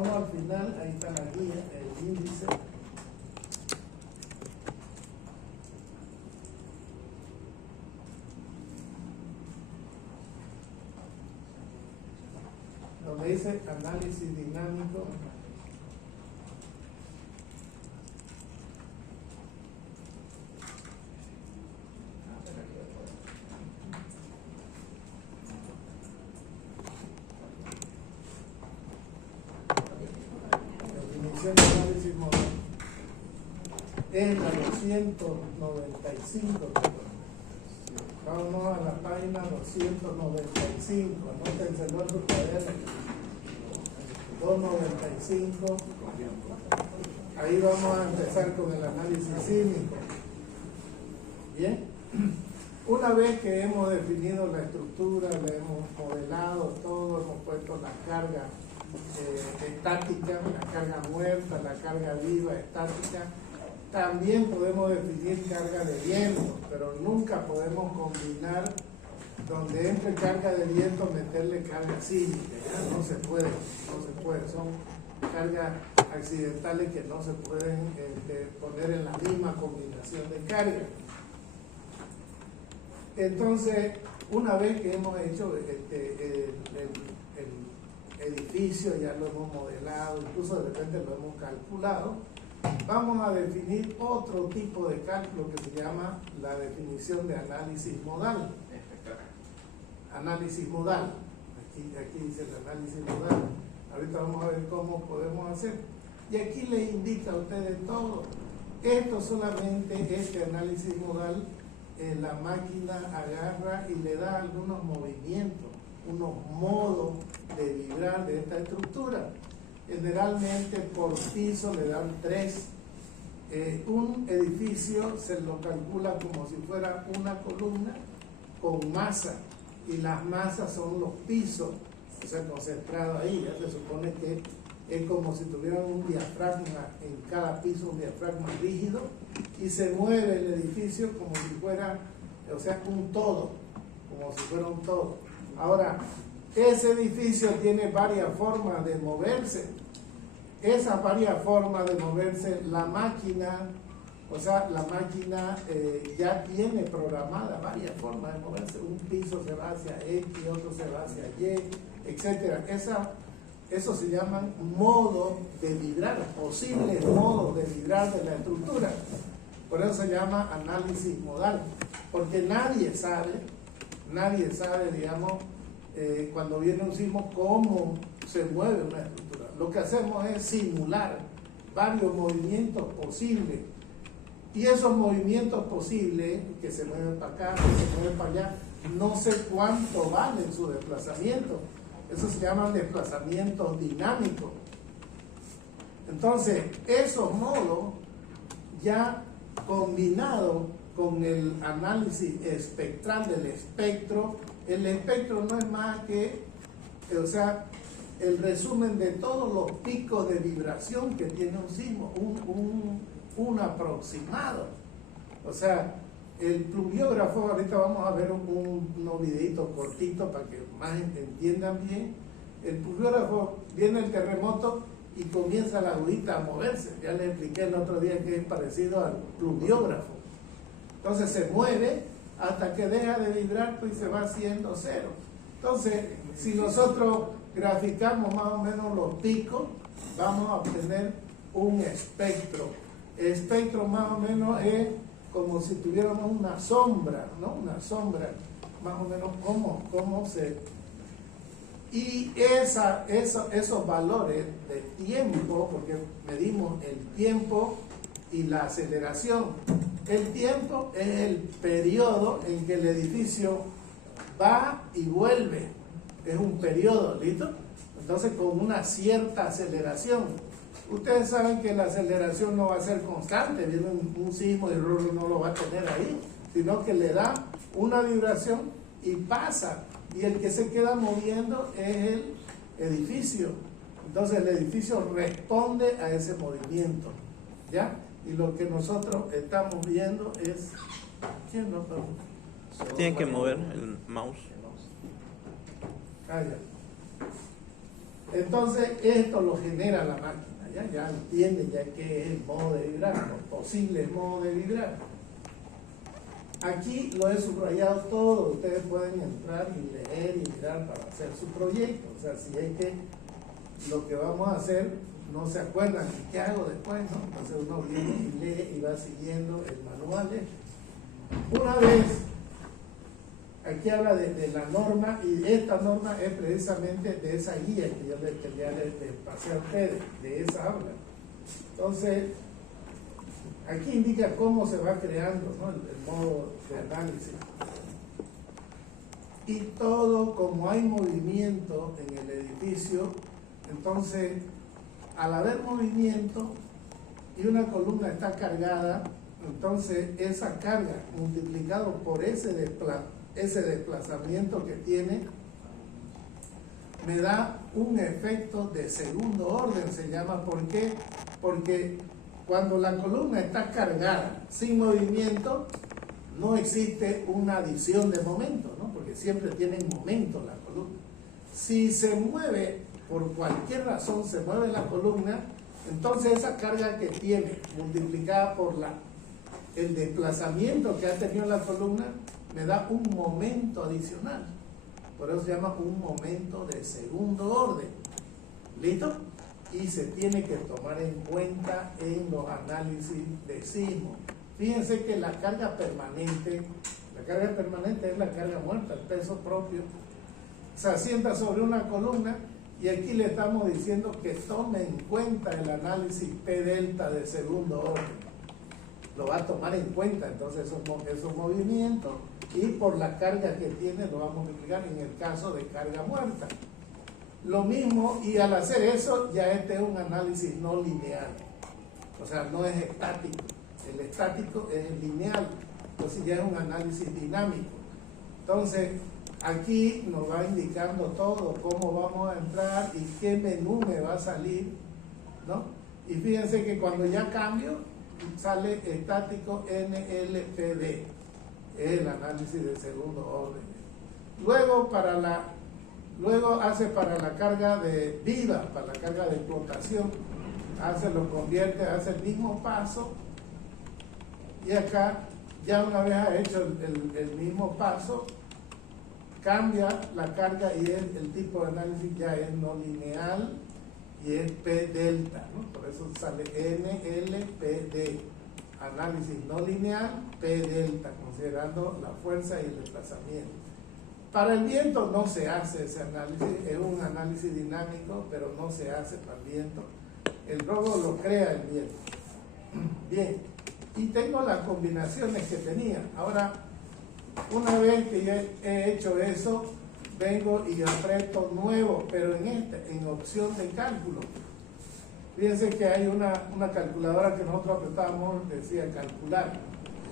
vamos al final, ahí está la guía, el índice. Donde dice análisis dinámico. Definición de análisis modal. Es la 295. Vamos a la página 295. Anótenselo en su cuaderno. 295. Ahí vamos a empezar con el análisis sísmico. Bien. Una vez que hemos definido la estructura, la hemos modelado todo, hemos puesto la carga estática, la carga muerta, la carga viva estática, también podemos definir carga de viento, pero nunca podemos combinar donde entre carga de viento meterle carga sísmica. No se puede, son cargas accidentales que no se pueden poner en la misma combinación de carga. Entonces, una vez que hemos hecho el edificio, ya lo hemos modelado, incluso de repente lo hemos calculado, vamos a definir otro tipo de cálculo que se llama la definición de análisis modal. Análisis modal. Aquí dice el análisis modal. Ahorita vamos a ver cómo podemos hacer. Y aquí les indica a ustedes todo. Esto solamente, este análisis modal, la máquina agarra y le da algunos movimientos, unos modos de vibrar de esta estructura. Generalmente por piso le dan 3. Un edificio se lo calcula como si fuera una columna con masa, y las masas son los pisos, o sea, concentrados ahí. Ya se supone que es como si tuvieran un diafragma en cada piso, un diafragma rígido, y se mueve el edificio como si fuera, o sea, un todo, como si fuera un todo. Ahora, ese edificio tiene varias formas de moverse. Esas varias formas de moverse, la máquina, o sea, la máquina ya tiene programada varias formas de moverse. Un piso se va hacia X, otro se va hacia Y, etc. Eso se llaman modos de vibrar, posibles modos de vibrar de la estructura. Por eso se llama análisis modal, porque nadie sabe, digamos, cuando viene un sismo, cómo se mueve una estructura. Lo que hacemos es simular varios movimientos posibles, y esos movimientos posibles, que se mueven para acá, que se mueven para allá, no sé cuánto valen su desplazamiento. Eso se llaman desplazamientos dinámicos. Entonces, esos modos, ya combinado con el análisis espectral del espectro, el espectro no es más que, o sea, el resumen de todos los picos de vibración que tiene un sismo, un aproximado. O sea, el pluviógrafo, ahorita vamos a ver unos videitos cortitos para que más entiendan bien. El pluviógrafo, viene el terremoto y comienza la agujita a moverse. Ya les expliqué el otro día que es parecido al pluviógrafo. Entonces se mueve hasta que deja de vibrar, pues se va haciendo cero. Entonces, si nosotros graficamos más o menos los picos, vamos a obtener un espectro. El espectro más o menos es como si tuviéramos una sombra, ¿no? Una sombra, más o menos cómo se... Y esos valores de tiempo, porque medimos el tiempo y la aceleración. El tiempo es el periodo en que el edificio va y vuelve. Es un periodo, ¿listo? Entonces, con una cierta aceleración. Ustedes saben que la aceleración no va a ser constante. Viene un sismo y el rolo no lo va a tener ahí, sino que le da una vibración y pasa. Y el que se queda moviendo es el edificio. Entonces el edificio responde a ese movimiento, ¿ya? Y lo que nosotros estamos viendo es... ¿Quién lo pregunta? Tienen que mover el mouse. Ah, ya. Entonces, esto lo genera la máquina, ya entiende ya qué es el modo de vibrar, los posibles modos de vibrar. Aquí lo he subrayado todo, ustedes pueden entrar y leer y mirar para hacer su proyecto. O sea, si es que lo que vamos a hacer no se acuerdan, ¿qué hago después? ¿No? Entonces uno viene y lee y va siguiendo el manual. Una vez, aquí habla de la norma, y esta norma es precisamente de esa guía que yo les pasé a ustedes, de esa habla. Entonces, aquí indica cómo se va creando, ¿no? el modo de análisis. Y todo, como hay movimiento en el edificio, entonces, al haber movimiento y una columna está cargada, entonces esa carga multiplicado por ese desplazamiento que tiene, me da un efecto de segundo orden, se llama. ¿Por qué? Porque cuando la columna está cargada sin movimiento, no existe una adición de momento, ¿no? Porque siempre tiene momento la columna. Si se mueve, por cualquier razón se mueve la columna, entonces esa carga que tiene multiplicada por el desplazamiento que ha tenido la columna, me da un momento adicional. Por eso se llama un momento de segundo orden. ¿Listo? Y se tiene que tomar en cuenta en los análisis de sismo. Fíjense que la carga permanente es la carga muerta, el peso propio. Se asienta sobre una columna y aquí le estamos diciendo que tome en cuenta el análisis P delta de segundo orden. Lo va a tomar en cuenta, entonces esos movimientos, y por la carga que tiene lo vamos a multiplicar en el caso de carga muerta. Lo mismo, y al hacer eso ya este es un análisis no lineal, o sea, no es estático. El estático es el lineal, entonces ya es un análisis dinámico. Entonces, aquí nos va indicando todo, cómo vamos a entrar y qué menú me va a salir, ¿no? Y fíjense que cuando ya cambio, sale estático NLPD, es el análisis de segundo orden. Luego hace para la carga de vida, para la carga de explotación, hace el mismo paso, y acá ya una vez ha hecho el mismo paso, cambia la carga y el tipo de análisis ya es no lineal y es P delta, ¿no? Por eso sale NLPD, análisis no lineal, P delta, considerando la fuerza y el desplazamiento. Para el viento no se hace ese análisis, es un análisis dinámico, pero no se hace para el viento. El robo lo crea el viento. Bien, y tengo las combinaciones que tenía. Ahora, una vez que ya he hecho eso, vengo y aprieto nuevo, pero en opción de cálculo. Fíjense que hay una calculadora que nosotros apretábamos, decía calcular.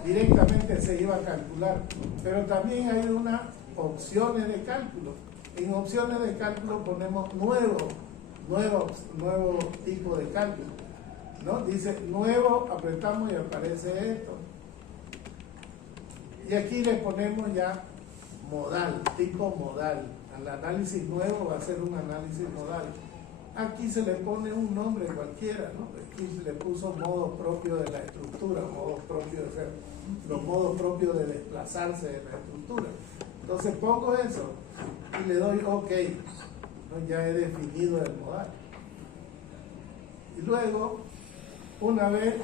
Directamente se iba a calcular, pero también hay unas opciones de cálculo. En opciones de cálculo ponemos nuevo tipo de cálculo, ¿no? Dice nuevo, apretamos y aparece esto. Y aquí le ponemos ya modal, tipo modal. Al análisis nuevo va a ser un análisis modal. Aquí se le pone un nombre cualquiera, ¿no? Aquí se le puso modo propio de la estructura, los modos propios de desplazarse de la estructura. Entonces pongo eso y le doy OK, ¿no? Ya he definido el modal. Y luego, una vez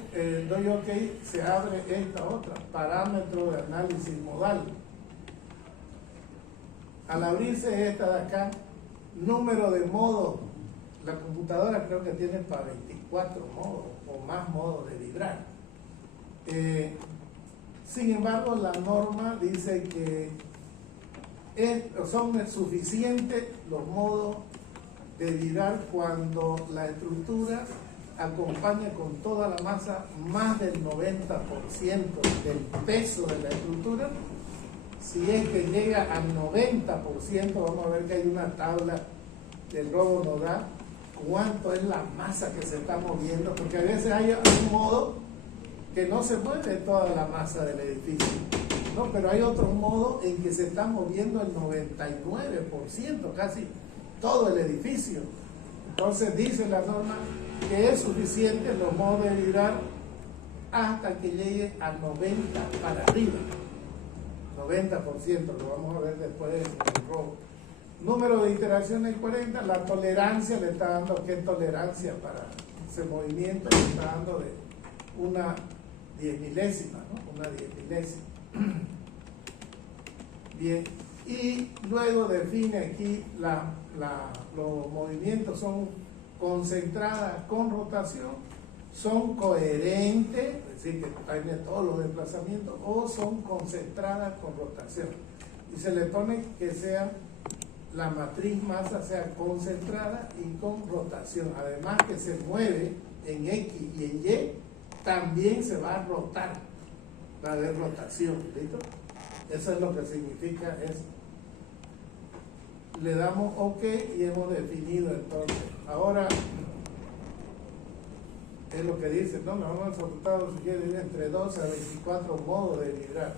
doy OK, se abre esta otra, parámetro de análisis modal. Al abrirse esta de acá, número de modos, la computadora creo que tiene para 24 modos o más modos de vibrar. Sin embargo, la norma dice que son suficientes los modos de vibrar cuando la estructura acompaña con toda la masa más del 90% del peso de la estructura. Si es que llega al 90%, vamos a ver que hay una tabla del robo nos da cuánto es la masa que se está moviendo, porque a veces hay un modo que no se mueve toda la masa del edificio, ¿no? Pero hay otro modo en que se está moviendo el 99%, casi todo el edificio. Entonces dice la norma que es suficiente los modos de vibrar hasta que llegue a 90 para arriba. 90%, lo vamos a ver después en el rojo. Número de interacciones 40, la tolerancia le está dando, ¿qué tolerancia para ese movimiento? Le está dando de una 10 milésima, ¿no? Una 10 milésima. Bien, y luego define aquí los movimientos son concentradas con rotación, son coherentes, es decir, que tienen todos los desplazamientos, o son concentradas con rotación. Y se le pone que sea la matriz masa sea concentrada y con rotación. Además que se mueve en X y en Y, también se va a rotar. Va a haber rotación, ¿listo? Eso es lo que significa eso. Le damos OK y hemos definido entonces. Ahora es lo que dice, ¿no? Normalmente el resultado sugiere entre 12 a 24 modos de vibrar.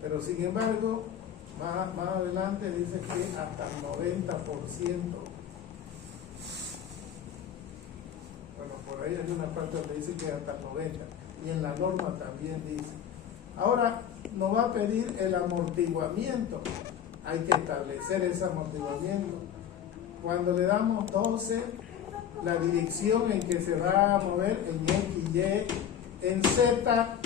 Pero sin embargo, más adelante dice que hasta el 90%. Bueno, por ahí hay una parte donde dice que hasta el 90%. Y en la norma también dice. Ahora nos va a pedir el amortiguamiento. Hay que establecer ese amortiguamiento. Cuando le damos 12, la dirección en que se va a mover en X, Y, en Z,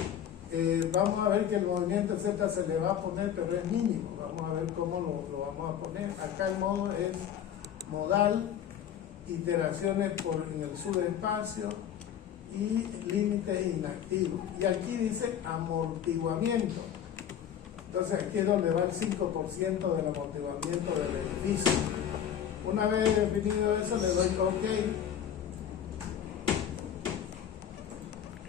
vamos a ver que el movimiento Z se le va a poner, pero es mínimo. Vamos a ver cómo lo vamos a poner. Acá el modo es modal, iteraciones en el subespacio y límites inactivos. Y aquí dice amortiguamiento. Entonces aquí es donde va el 5% del amortiguamiento del edificio. Una vez definido eso, le doy OK.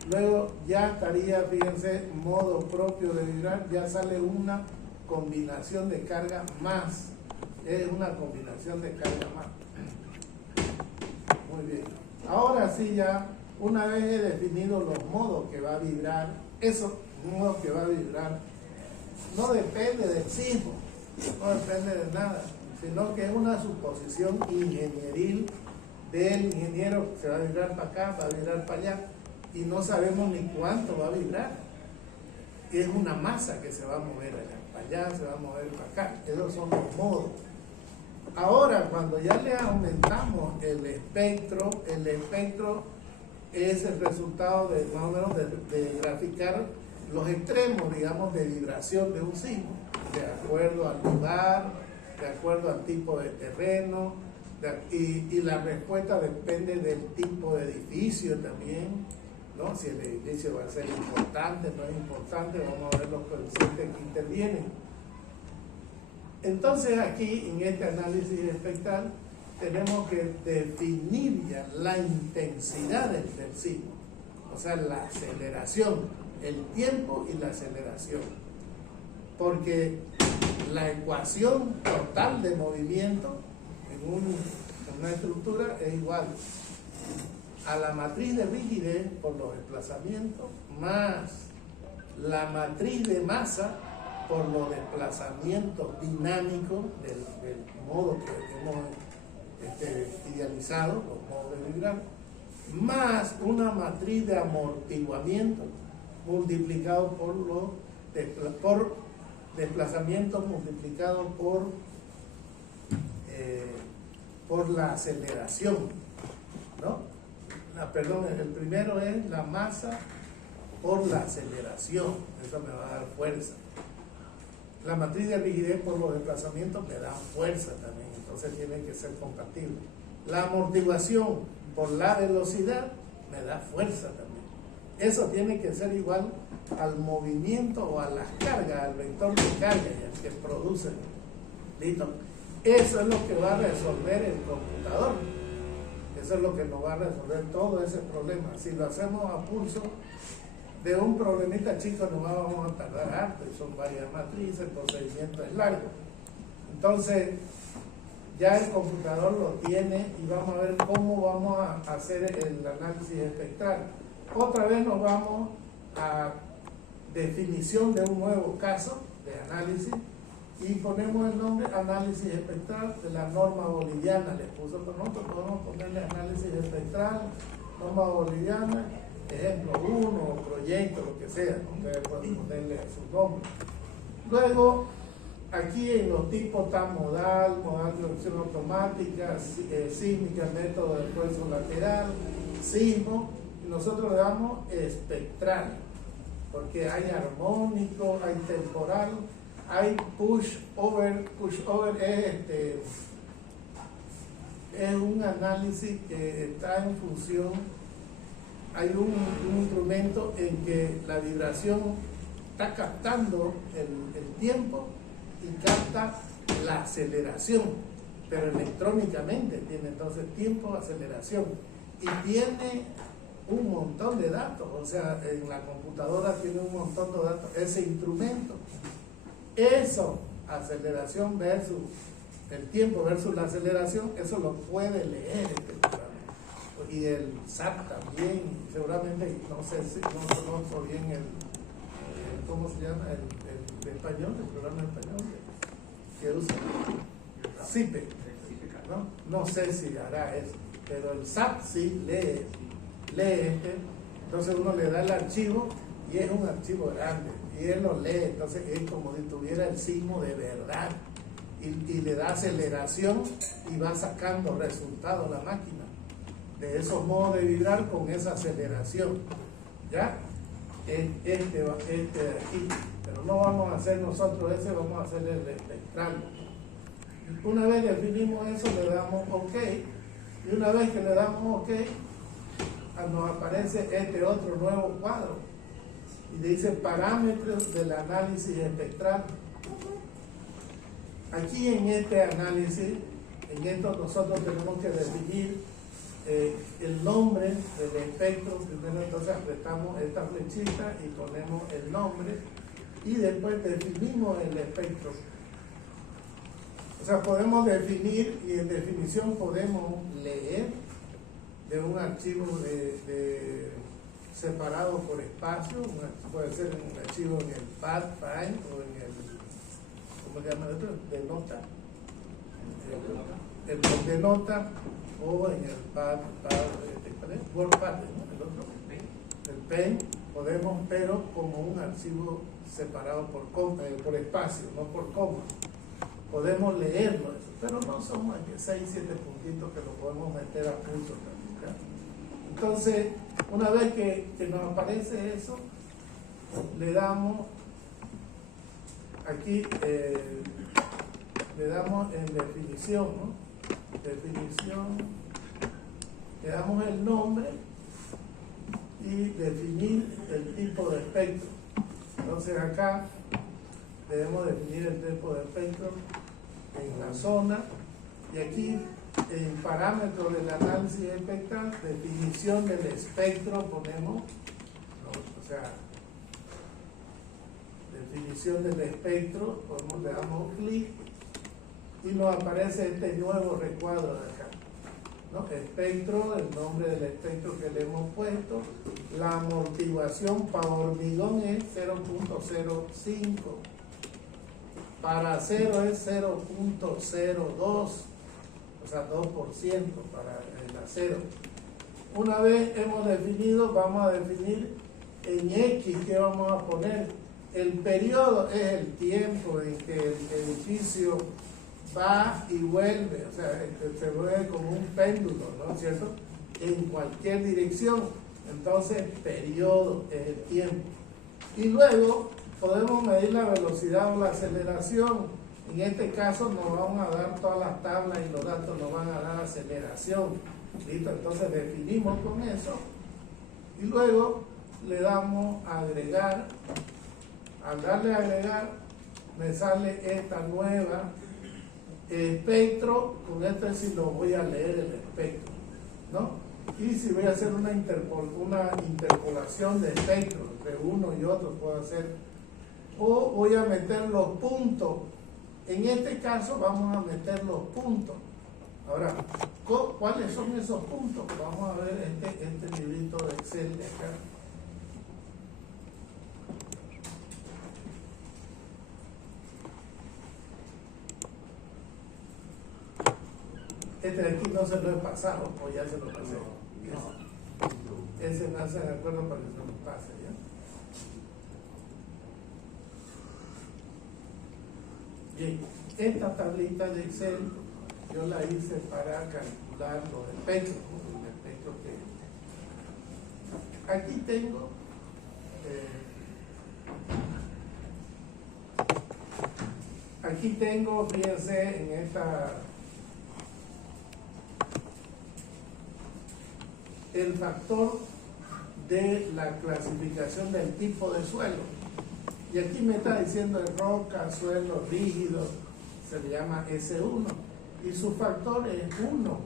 Luego ya estaría, fíjense, modo propio de vibrar, ya sale una combinación de carga más. Es una combinación de carga más. Muy bien. Ahora sí ya, una vez he definido los modos que va a vibrar, esos modos que va a vibrar, no depende del sismo, no depende de nada, sino que es una suposición ingenieril del ingeniero que se va a vibrar para acá, va a vibrar para allá, y no sabemos ni cuánto va a vibrar. Es una masa que se va a mover allá, para allá, se va a mover para acá. Esos son los modos. Ahora, cuando ya le aumentamos el espectro es el resultado de más o menos de graficar los extremos, digamos, de vibración de un sismo, de acuerdo al lugar, de acuerdo al tipo de terreno, y la respuesta depende del tipo de edificio también, ¿no? Si el edificio va a ser importante, no es importante, vamos a ver los coeficientes que intervienen. Entonces aquí, en este análisis espectral, tenemos que definir ya la intensidad del sismo, o sea, la aceleración, el tiempo y la aceleración, porque la ecuación total de movimiento en una estructura es igual a la matriz de rigidez por los desplazamientos más la matriz de masa por los desplazamientos dinámicos del modo que hemos idealizado, los modos de vibrar, más una matriz de amortiguamiento multiplicado por los desplazamientos multiplicados por la aceleración, ¿no? Perdón, el primero es la masa por la aceleración, eso me va a dar fuerza. La matriz de rigidez por los desplazamientos me da fuerza también, entonces tienen que ser compatibles. La amortiguación por la velocidad me da fuerza también. Eso tiene que ser igual al movimiento o a las cargas, al vector de carga que produce. ¿Listo? Eso es lo que va a resolver el computador. Eso es lo que nos va a resolver todo ese problema. Si lo hacemos a pulso, de un problemita chico nos vamos a tardar harto, y son varias matrices, el procedimiento es largo. Entonces, ya el computador lo tiene y vamos a ver cómo vamos a hacer el análisis espectral. Otra vez nos vamos a definición de un nuevo caso de análisis y ponemos el nombre análisis espectral de la norma boliviana. Le puso otro nombre, podemos ponerle análisis espectral, norma boliviana, ejemplo 1, proyecto, lo que sea, ¿no? Ustedes pueden ponerle su nombre. Luego, aquí en los tipos está modal, modal de opción automática, sísmica, método de esfuerzo lateral, sismo, y nosotros le damos espectral, porque hay armónico, hay temporal, hay push over es un análisis que está en función, hay un instrumento en que la vibración está captando el tiempo y capta la aceleración, pero electrónicamente tiene entonces tiempo, aceleración, y tiene un montón de datos, o sea, en la computadora tiene un montón de datos, ese instrumento, eso, aceleración versus el tiempo versus la aceleración, eso lo puede leer este programa. Y el SAT también, seguramente, no sé si no conozco bien ¿cómo se llama? El español, el programa español que usa CIPE, ¿no? No sé si hará eso, pero el SAT sí lee entonces uno le da el archivo y es un archivo grande, y él lo lee, entonces es como si tuviera el sismo de verdad, y le da aceleración y va sacando resultados la máquina de esos modos de vibrar con esa aceleración, ¿ya? Este de aquí, pero no vamos a hacer nosotros ese, vamos a hacer el espectral. Una vez definimos eso, le damos OK, y una vez que le damos OK, nos aparece este otro nuevo cuadro y dice parámetros del análisis espectral. Aquí en este análisis, en esto nosotros tenemos que definir el nombre del espectro. Primero entonces apretamos esta flechita y ponemos el nombre y después definimos el espectro. O sea, podemos definir, y en definición podemos leer de un archivo separado por espacio, puede ser un archivo en el Pathfinder o en el, ¿cómo se llama esto? De nota, el blog de nota, o en el WordPad, ¿no? El otro, el PEN, podemos, pero como un archivo separado por espacio, no por coma. Podemos leerlo, pero no son más que 6, 7 puntitos que lo podemos meter a pulso también, ¿ya? Entonces, una vez que nos aparece eso, le damos aquí, le damos en definición, ¿no? Definición, le damos el nombre y definir el tipo de espectro. Entonces acá debemos definir el tipo de espectro en la zona, y aquí en parámetros del análisis espectral, definición del espectro ponemos, ¿no? O sea, definición del espectro, le damos clic y nos aparece este nuevo recuadro de acá, ¿no? Espectro, el nombre del espectro que le hemos puesto, la amortiguación para hormigón es 0.05, para acero es 0.02, o sea 2% para el acero. Una vez hemos definido, vamos a definir en X, ¿qué vamos a poner? El periodo es el tiempo en que el edificio va y vuelve, o sea, se mueve como un péndulo, ¿no es cierto? En cualquier dirección. Entonces, periodo es el tiempo. Y luego podemos medir la velocidad o la aceleración. En este caso nos van a dar todas las tablas y los datos nos van a dar aceleración. ¿Listo? Entonces definimos con eso y luego le damos a agregar. Al darle a agregar me sale esta nueva espectro. Con este sí lo voy a leer el espectro, ¿no? Y si voy a hacer una interpolación de espectros entre uno y otro, puedo hacer, o voy a meter los puntos. En este caso vamos a meter los puntos. Ahora, ¿cuáles son esos puntos? Vamos a ver este librito de Excel de acá. Este de aquí no se lo he pasado, o ya se lo pasé. Ese me hace de acuerdo para que se lo pase, ¿ya? Bien, esta tablita de Excel yo la hice para calcular los espectros, ¿no? El espectro que aquí tengo fíjense en el factor de la clasificación del tipo de suelo. Y aquí me está diciendo de roca, suelo rígido, se le llama S1. Y su factor es 1.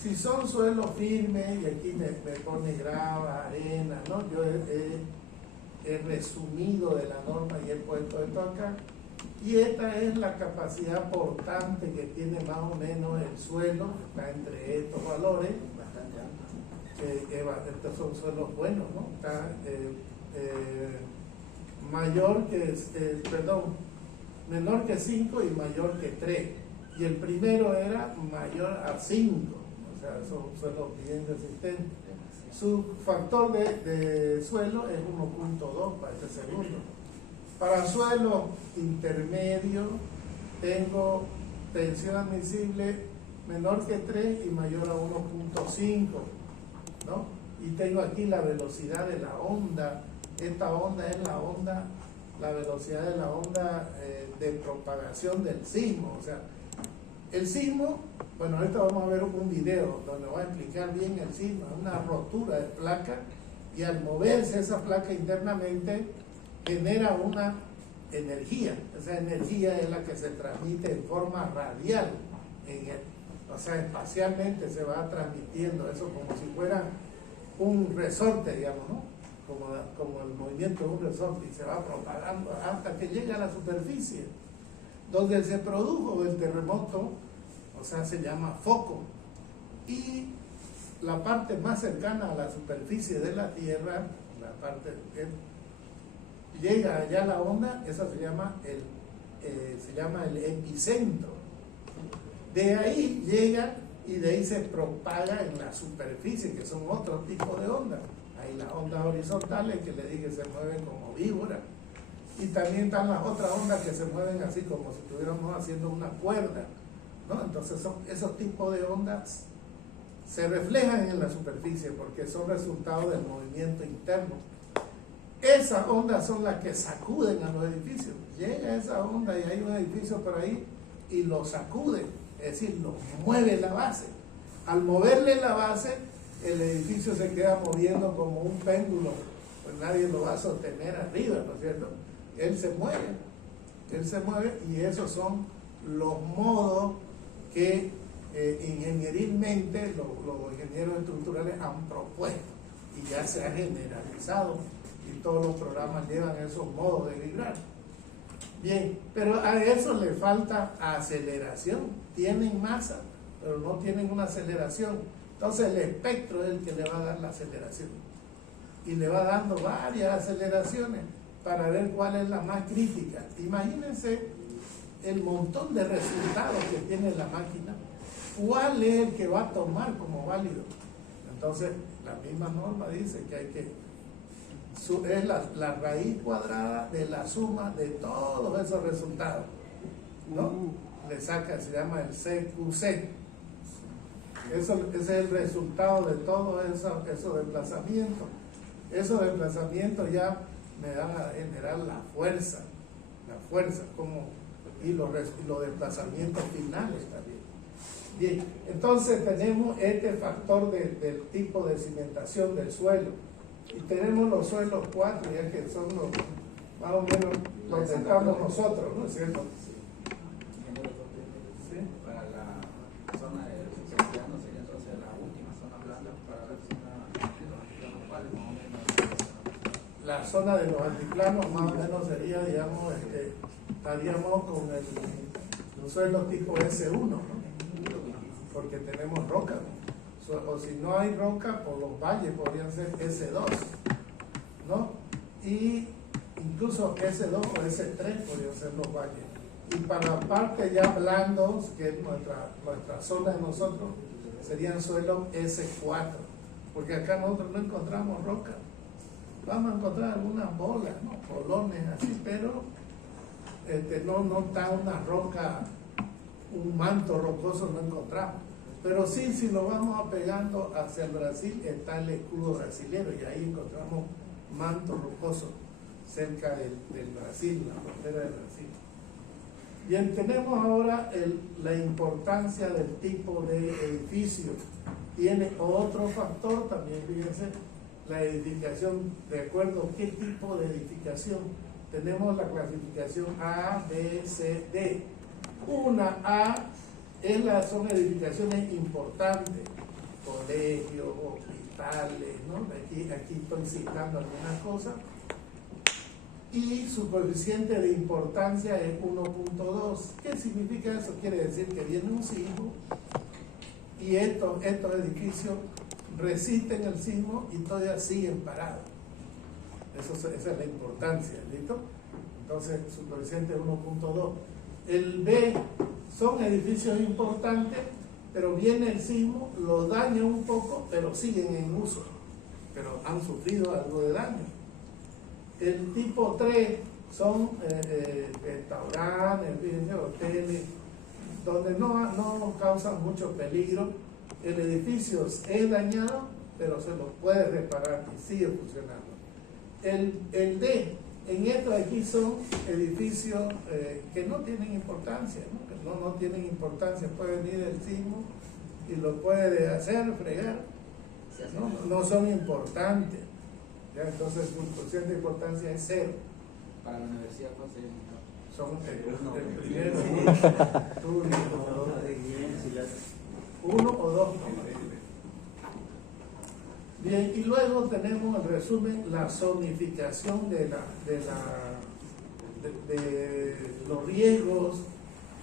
Si son suelos firmes, y aquí me pone grava, arena, ¿no? Yo he resumido de la norma y he puesto esto acá. Y esta es la capacidad portante que tiene más o menos el suelo, está entre estos valores. Estos son suelos buenos, ¿no? Está menor que 5 y mayor que 3. Y el primero era mayor a 5, o sea, son suelos bien resistentes. Su factor de suelo es 1.2 para este segundo. Para suelo intermedio tengo tensión admisible menor que 3 y mayor a 1.5, ¿no? Y tengo aquí la velocidad de la onda. Esta onda es la velocidad de la onda de propagación del sismo. O sea, el sismo, bueno, ahorita vamos a ver un video donde voy a explicar bien el sismo, una rotura de placa, y al moverse esa placa internamente genera una energía. Esa energía es la que se transmite en forma radial, o sea, espacialmente se va transmitiendo eso como si fuera un resorte, digamos, ¿no? Como el movimiento de un resorte, y se va propagando hasta que llega a la superficie, donde se produjo el terremoto, o sea, se llama foco. Y la parte más cercana a la superficie de la Tierra, la parte que llega allá la onda, esa se llama el epicentro. De ahí llega y de ahí se propaga en la superficie, que son otros tipos de ondas. Hay las ondas horizontales que le dije se mueven como víbora, y también están las otras ondas que se mueven así como si estuviéramos haciendo una cuerda, ¿no? Entonces esos tipos de ondas se reflejan en la superficie porque son resultado del movimiento interno. Esas ondas son las que sacuden a los edificios. Llega esa onda y hay un edificio por ahí y lo sacude, es decir, lo mueve la base. Al moverle la base, el edificio se queda moviendo como un péndulo, pues nadie lo va a sostener arriba, ¿no es cierto? Él se mueve, y esos son los modos que ingenierilmente los ingenieros estructurales han propuesto, y ya se ha generalizado, y todos los programas llevan esos modos de vibrar. Bien, pero a eso le falta aceleración. Tienen masa, pero no tienen una aceleración. Entonces el espectro es el que le va a dar la aceleración, y le va dando varias aceleraciones para ver cuál es la más crítica. Imagínense el montón de resultados que tiene la máquina, cuál es el que va a tomar como válido. Entonces la misma norma dice que hay que es la raíz cuadrada de la suma de todos esos resultados, ¿no? Le saca, se llama el CQC. Ese es el resultado de todo esos desplazamientos. Esos desplazamientos ya me dan a generar la fuerza y los desplazamientos finales también. Bien, entonces tenemos este factor del tipo de cimentación del suelo, y tenemos los suelos 4, ya que son los más o menos donde estamos nosotros, ¿no es cierto? Sí. Para la zona de los llanos sería entonces la última zona blanda para la zona de los altiplanos, ¿cuál más o menos? La zona de los altiplanos más o menos sería, digamos, estaríamos con los suelos tipo S1, ¿no? Porque tenemos roca, ¿no? O si no hay roca, por los valles podrían ser S2, ¿no? Y incluso S2 o S3 podrían ser los valles. Y para la parte ya blandos, que es nuestra zona de nosotros, serían suelos S4, porque acá nosotros no encontramos roca. Vamos a encontrar algunas bolas, ¿no? Bolones así, pero no está una roca, un manto rocoso no encontramos. Pero sí, si lo vamos apegando hacia el Brasil, está el escudo brasilero, y ahí encontramos manto rocoso cerca del Brasil, la frontera del Brasil. Bien, tenemos ahora la importancia del tipo de edificio. Tiene otro factor también, fíjense, la edificación, de acuerdo a qué tipo de edificación. Tenemos la clasificación A, B, C, D. Una A son edificaciones importantes, colegios, hospitales, ¿no? Aquí estoy citando algunas cosas. Y su coeficiente de importancia es 1.2. ¿Qué significa eso? Quiere decir que viene un sismo y estos edificios resisten el sismo y todavía siguen parados. Esa es la importancia, ¿listo? Entonces su coeficiente es 1.2. El B son edificios importantes, pero viene el sismo, los daña un poco, pero siguen en uso, pero han sufrido algo de daño. El tipo 3 son restaurantes, hoteles, donde no causan mucho peligro. El edificio es dañado, pero se lo puede reparar y sigue funcionando. El D, en estos aquí son edificios que no tienen importancia, ¿no? Que no tienen importancia. Puede venir el sismo y lo puede hacer, fregar, no son importantes. ¿Ya? Entonces su coeficiente de importancia es 0. Para la universidad, ¿cuál sería? Son el primer uno o dos. Bien, y luego tenemos el resumen, la zonificación de los riesgos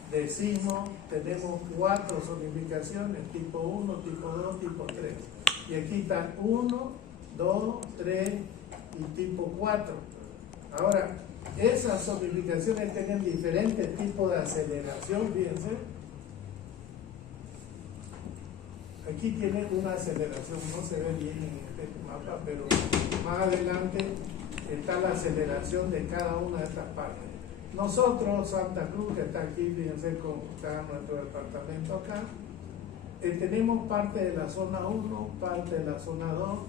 de sismo. Tenemos 4 zonificaciones, tipo 1, tipo 2, tipo 3. Y aquí están 1, 2, 3 y tipo 4. Ahora, esas zonificaciones tienen diferentes tipos de aceleración, fíjense. Aquí tiene una aceleración, no se ve bien en este mapa, pero más adelante está la aceleración de cada una de estas partes. Nosotros, Santa Cruz, que está aquí, fíjense cómo está nuestro departamento acá, tenemos parte de la zona 1, parte de la zona 2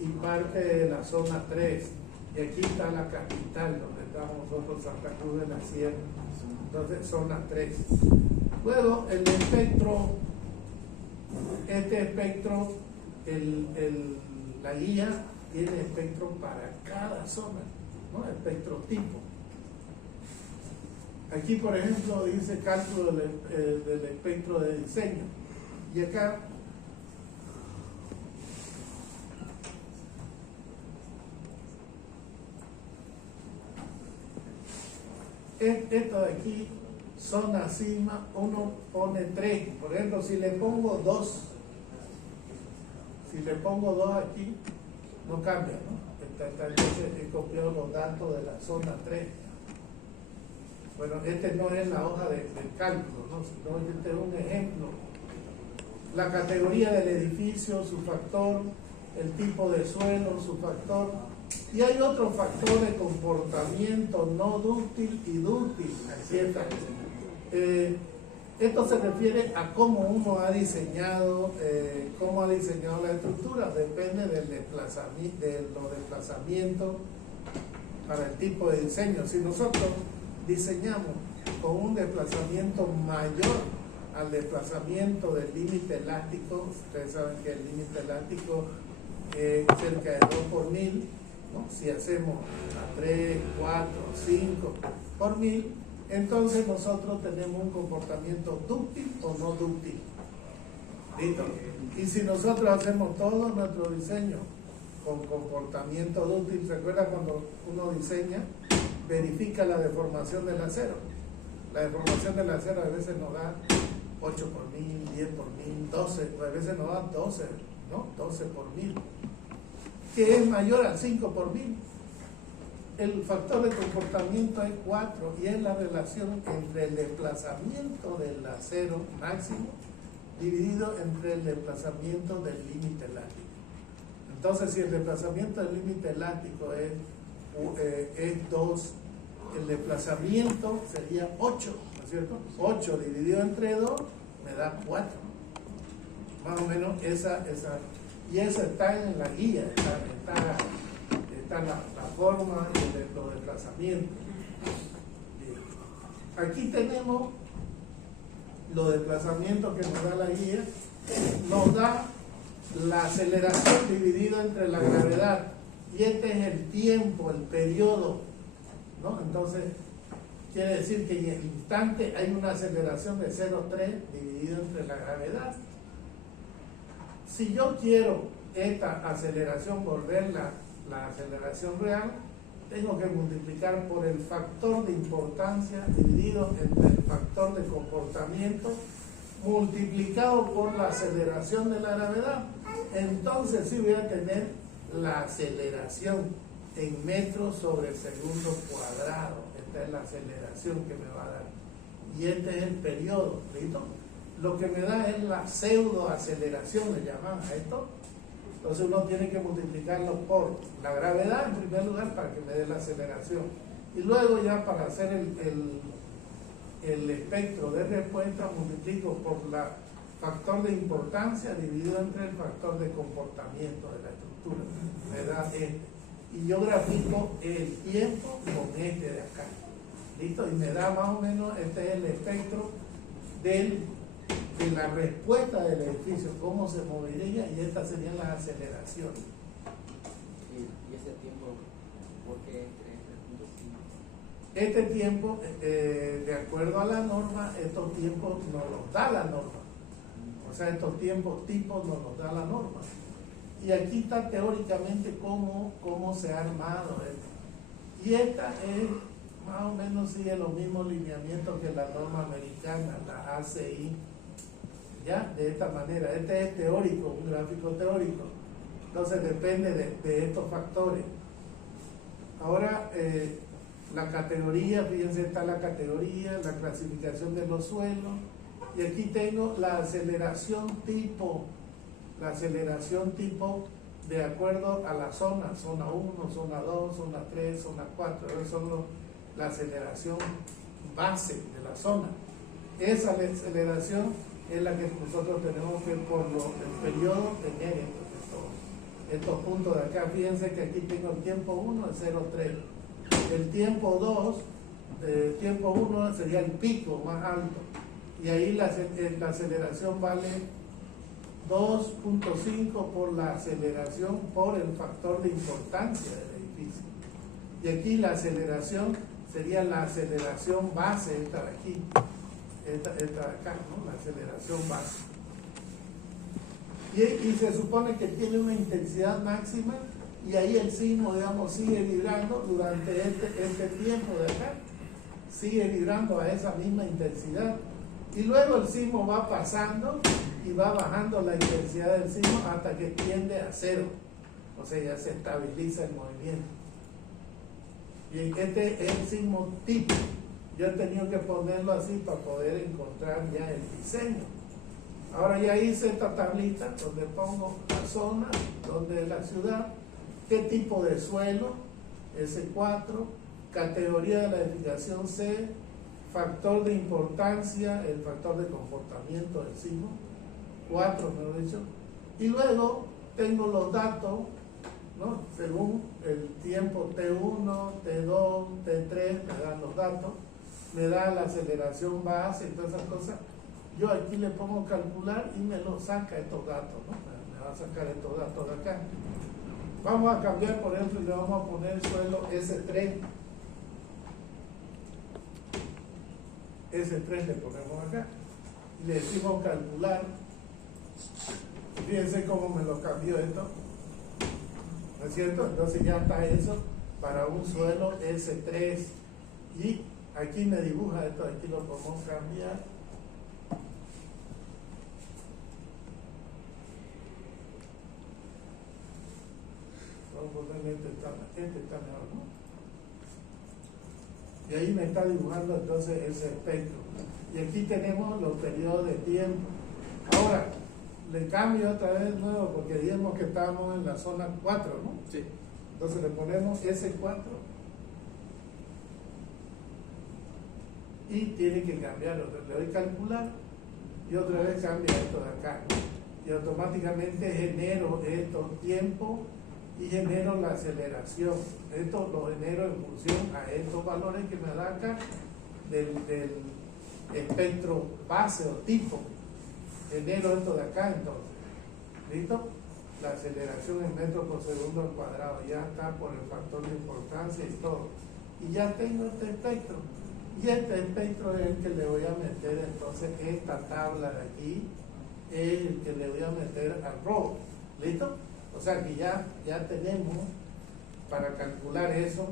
y parte de la zona 3. Y aquí está la capital, donde estamos nosotros, Santa Cruz de la Sierra. Entonces, zona 3. Luego, el espectro. Este espectro, la guía tiene espectro para cada zona, ¿no? Espectro tipo. Aquí, por ejemplo, dice cálculo del espectro de diseño. Y acá esto de aquí, zona sigma, uno pone 3. Por ejemplo, si le pongo 2, aquí, no cambia, ¿no? Entonces he copiado los datos de la zona 3. Bueno, este no es la hoja del cálculo, ¿no? Sino este es un ejemplo. La categoría del edificio, su factor, el tipo de suelo, su factor. Y hay otro factor de comportamiento no dúctil y dúctil. Aquí está. Esto se refiere a cómo uno ha diseñado, la estructura. Depende de los desplazamientos para el tipo de diseño. Si nosotros diseñamos con un desplazamiento mayor al desplazamiento del límite elástico, ustedes saben que el límite elástico es cerca de 2 por 1000, ¿no? Si hacemos a 3, 4, 5 por 1000, entonces nosotros tenemos un comportamiento dúctil o no dúctil. ¿Listo? Y si nosotros hacemos todo nuestro diseño con comportamiento dúctil, ¿se acuerdan cuando uno diseña? Verifica la deformación del acero. La deformación del acero a veces nos da 8 por 1000, 10 por 1000, 12, a veces nos da 12, ¿no? 12 por 1000, que es mayor al 5 por 1000. el factor de comportamiento es 4 y es la relación entre el desplazamiento del acero máximo dividido entre el desplazamiento del límite elástico. Entonces, si el desplazamiento del límite elástico es 2, el desplazamiento sería 8, ¿no es cierto? 8 dividido entre 2 me da 4. Más o menos esa y eso está en la guía, está la forma de los desplazamientos. Bien. Aquí tenemos los desplazamientos que nos da la guía, nos da la aceleración dividida entre la gravedad, y este es el tiempo, el periodo, ¿no? Entonces, quiere decir que en el instante hay una aceleración de 0,3 dividido entre la gravedad. Si yo quiero esta aceleración volverla la aceleración real, tengo que multiplicar por el factor de importancia dividido entre el factor de comportamiento multiplicado por la aceleración de la gravedad. Entonces sí voy a tener la aceleración en metros sobre segundo cuadrado. Esta es la aceleración que me va a dar. Y este es el periodo, ¿listo? Lo que me da es la pseudoaceleración, le llaman a esto. Entonces uno tiene que multiplicarlo por la gravedad en primer lugar para que me dé la aceleración. Y luego ya para hacer el espectro de respuesta multiplico por la factor de importancia dividido entre el factor de comportamiento de la estructura. Me da este. Y yo grafico el tiempo con este de acá. ¿Listo? Y me da más o menos, este es el espectro de la respuesta del edificio, cómo se movería, y estas serían las aceleraciones. ¿Y ese tiempo por qué es 3.5? Este tiempo, de acuerdo a la norma, estos tiempos nos los da la norma. O sea, estos tiempos tipos nos los da la norma. Y aquí está teóricamente cómo se ha armado esto. Y esta es, más o menos sigue los mismos lineamientos que la norma americana, la ACI. ¿Ya? De esta manera. Este es teórico, un gráfico teórico. Entonces depende de estos factores. Ahora, la categoría, fíjense, está la categoría, la clasificación de los suelos. Y aquí tengo la aceleración tipo. La aceleración tipo de acuerdo a la zona. Zona 1, zona 2, zona 3, zona 4. Esas son la aceleración base de la zona. Esa aceleración es la que nosotros tenemos que por el periodo tener estos puntos de acá. Fíjense que aquí tengo el tiempo 1, el 0,3. El tiempo 2, tiempo 1 sería el pico más alto. Y ahí la aceleración vale 2.5 por la aceleración por el factor de importancia del edificio. Y aquí la aceleración sería la aceleración base, esta de aquí. Esta de acá, ¿no? La aceleración base. Y se supone que tiene una intensidad máxima, y ahí el sismo, digamos, sigue vibrando durante este tiempo de acá, sigue vibrando a esa misma intensidad. Y luego el sismo va pasando y va bajando la intensidad del sismo hasta que tiende a 0. O sea, ya se estabiliza el movimiento. Y este es el sismo tipo. Yo he tenido que ponerlo así para poder encontrar ya el diseño. Ahora ya hice esta tablita donde pongo la zona, donde es la ciudad, qué tipo de suelo, S4, categoría de la edificación C, factor de importancia, el factor de comportamiento del sismo, 4 me lo he dicho, y luego tengo los datos, ¿no? Según el tiempo T1, T2, T3, me dan los datos, me da la aceleración base y todas esas cosas. Yo aquí le pongo calcular y me lo saca estos datos, ¿no? Me va a sacar estos datos de acá. Vamos a cambiar, por ejemplo, y le vamos a poner suelo S3. S3 le ponemos acá. Y le decimos calcular. Fíjense cómo me lo cambió esto. ¿No es cierto? Entonces ya está eso para un suelo S3. Y aquí me dibuja esto, aquí lo podemos cambiar. Vamos a ponerle este está mejor, ¿no? Y ahí me está dibujando entonces ese espectro. Y aquí tenemos los periodos de tiempo. Ahora, le cambio otra vez de nuevo porque dijimos que estábamos en la zona 4, ¿no? Sí. Entonces le ponemos S4 y tiene que cambiarlo. Le doy calcular y otra vez cambia esto de acá, ¿no? Y automáticamente genero estos tiempos y genero la aceleración. Esto lo genero en función a estos valores que me da acá del espectro base o tipo. Genero esto de acá entonces. ¿Listo? La aceleración en metros por segundo al cuadrado ya está por el factor de importancia y todo. Y ya tengo este espectro. Y este espectro es el que le voy a meter entonces esta tabla de aquí, es el que le voy a meter al RAW. ¿Listo? O sea que ya tenemos para calcular eso.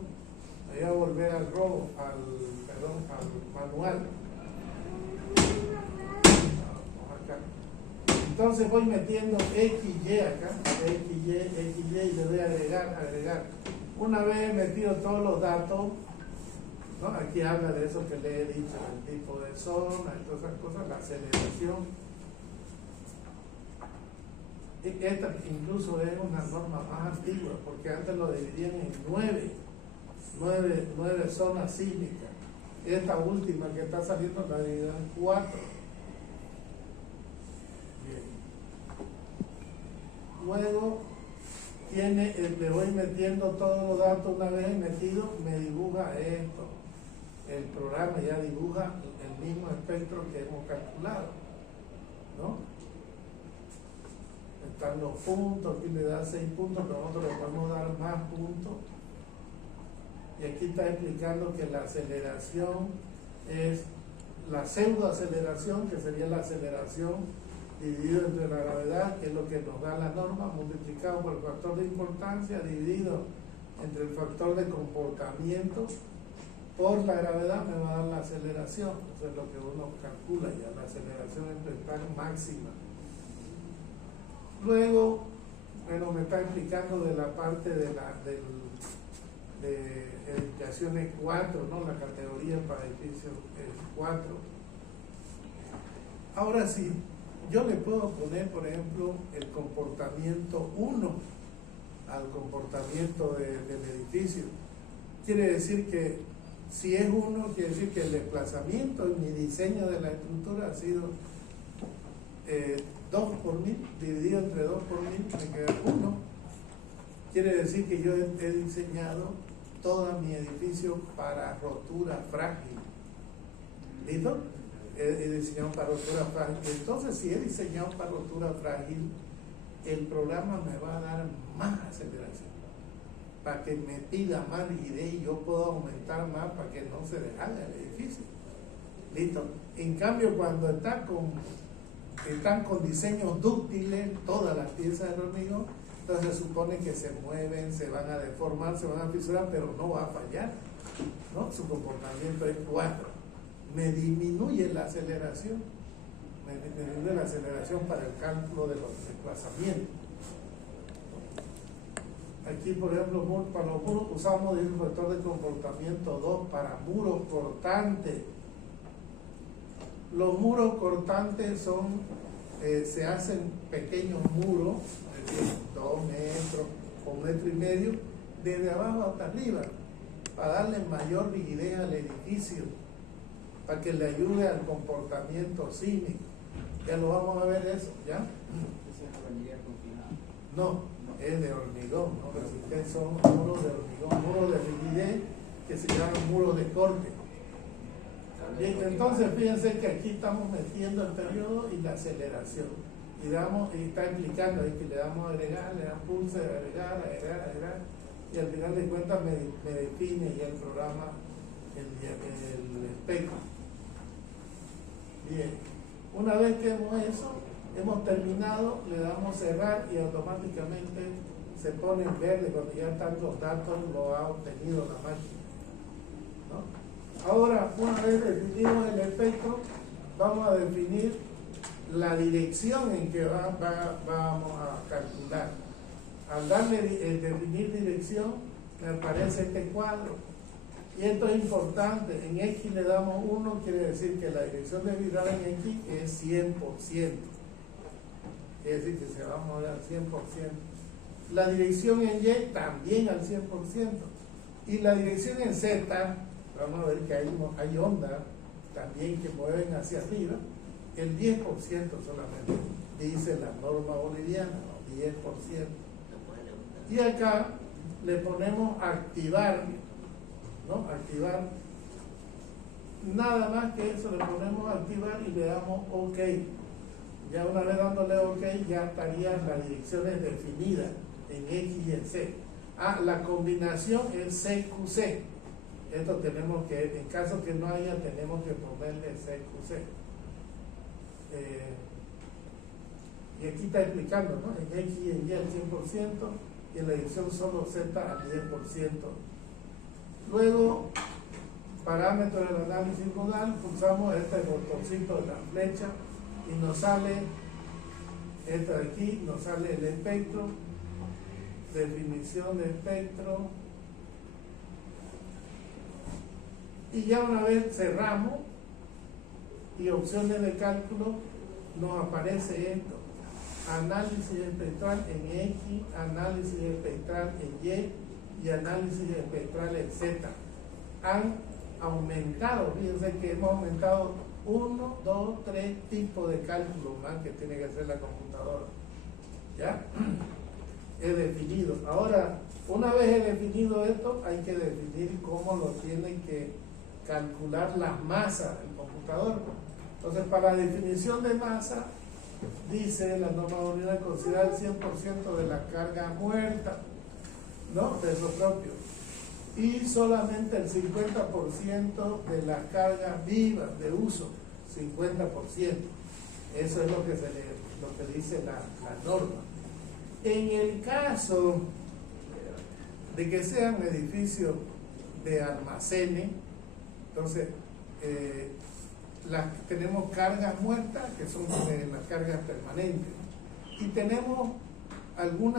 Voy a volver al RAW, al manual. Vamos acá. Entonces voy metiendo XY acá, XY y le voy a agregar. Una vez he metido todos los datos, ¿no? Aquí habla de eso que le he dicho, el tipo de zona y todas esas cosas, la aceleración. Esta incluso es una norma más antigua, porque antes lo dividían en 9 zonas sísmicas. Esta última que está saliendo la dividían en 4. Luego le voy metiendo todos los datos. Una vez metido, me dibuja esto. El programa ya dibuja el mismo espectro que hemos calculado, ¿no? Están los puntos, aquí le da 6 puntos, pero nosotros le podemos dar más puntos. Y aquí está explicando que la aceleración es la pseudoaceleración, que sería la aceleración dividido entre la gravedad, que es lo que nos da la norma, multiplicado por el factor de importancia, dividido entre el factor de comportamiento por la gravedad, me va a dar la aceleración. Eso es lo que uno calcula ya, la aceleración ambiental máxima. Luego, bueno, me está explicando de la parte de edificaciones 4, ¿no? La categoría para edificios 4. Ahora sí, yo le puedo poner, por ejemplo, el comportamiento 1 al comportamiento del edificio. Quiere decir que si es 1, quiere decir que el desplazamiento en mi diseño de la estructura ha sido 2 por 1000, dividido entre 2 por 1000, me queda 1. Quiere decir que yo he diseñado todo mi edificio para rotura frágil. ¿Listo? He diseñado para rotura frágil. Entonces, si he diseñado para rotura frágil, el programa me va a dar más aceleración para que me pida más rigidez y yo puedo aumentar más para que no se deshaga el edificio. ¿Listo? En cambio, cuando están con diseños dúctiles, todas las piezas de hormigón, entonces se supone que se mueven, se van a deformar, se van a fisurar, pero no va a fallar, ¿no? Su comportamiento es 4. Me disminuye la aceleración, me disminuye la aceleración para el cálculo de los desplazamientos. Aquí, por ejemplo, para los muros usamos el factor de comportamiento 2 para muros cortantes. Los muros cortantes se hacen pequeños muros, de 2 metros o 1,5 metros, desde abajo hasta arriba, para darle mayor rigidez al edificio, para que le ayude al comportamiento sísmico. Ya lo vamos a ver eso, ¿ya? ¿Esa es hormiguera confinada? No, es de hormigón, ¿no? Resistentes son muros de hormigón, muros de rigidez que se llaman muros de corte. Bien, entonces fíjense que aquí estamos metiendo el periodo y la aceleración. Y está explicando ahí que le damos a agregar, le damos pulse, agregar, y al final de cuentas me define ya el programa, el espectro. Bien, una vez que hemos terminado, le damos cerrar y automáticamente se pone en verde cuando ya están los datos, lo ha obtenido la máquina, ¿no? Ahora, una vez definido el espectro, vamos a definir la dirección en que vamos a calcular. Al definir dirección, me aparece este cuadro. Y esto es importante, en X le damos 1, quiere decir que la dirección de virada en X es 100%. Quiere decir que se va a mover al 100%. La dirección en Y también al 100%. Y la dirección en Z, vamos a ver que hay ondas también que mueven hacia arriba, el 10% solamente, dice la norma boliviana, ¿no? 10%. Y acá le ponemos activar, ¿no? Activar. Nada más que eso, le ponemos activar y le damos OK. Ya una vez dándole OK, ya estarían las direcciones definidas en X y en Z. La combinación es CQC. Esto tenemos que, en caso que no haya, tenemos que ponerle CQC. Y aquí está explicando, ¿no? En X y en Y al 100% y en la dirección solo Z al 10%. Luego, parámetro del análisis modal, pulsamos este botoncito de la flecha y nos sale, esto de aquí, nos sale el espectro, definición de espectro. Y ya una vez cerramos y opciones de cálculo, nos aparece esto: análisis espectral en X, análisis espectral en Y y análisis espectral en Z. Han aumentado, fíjense que hemos aumentado 1, 2, 3 tipos de cálculos más que tiene que hacer la computadora. ¿Ya? He definido. Ahora, una vez he definido esto, hay que definir cómo lo tiene que calcular las masas del computador. Entonces, para la definición de masa, dice la norma boliviana, considerar el 100% de la carga muerta, ¿no? De lo propio. Y solamente el 50% de la carga viva de uso, 50%. Eso es lo que dice la norma. En el caso de que sean edificios de almacenes, entonces tenemos cargas muertas, que son las cargas permanentes, y tenemos algunos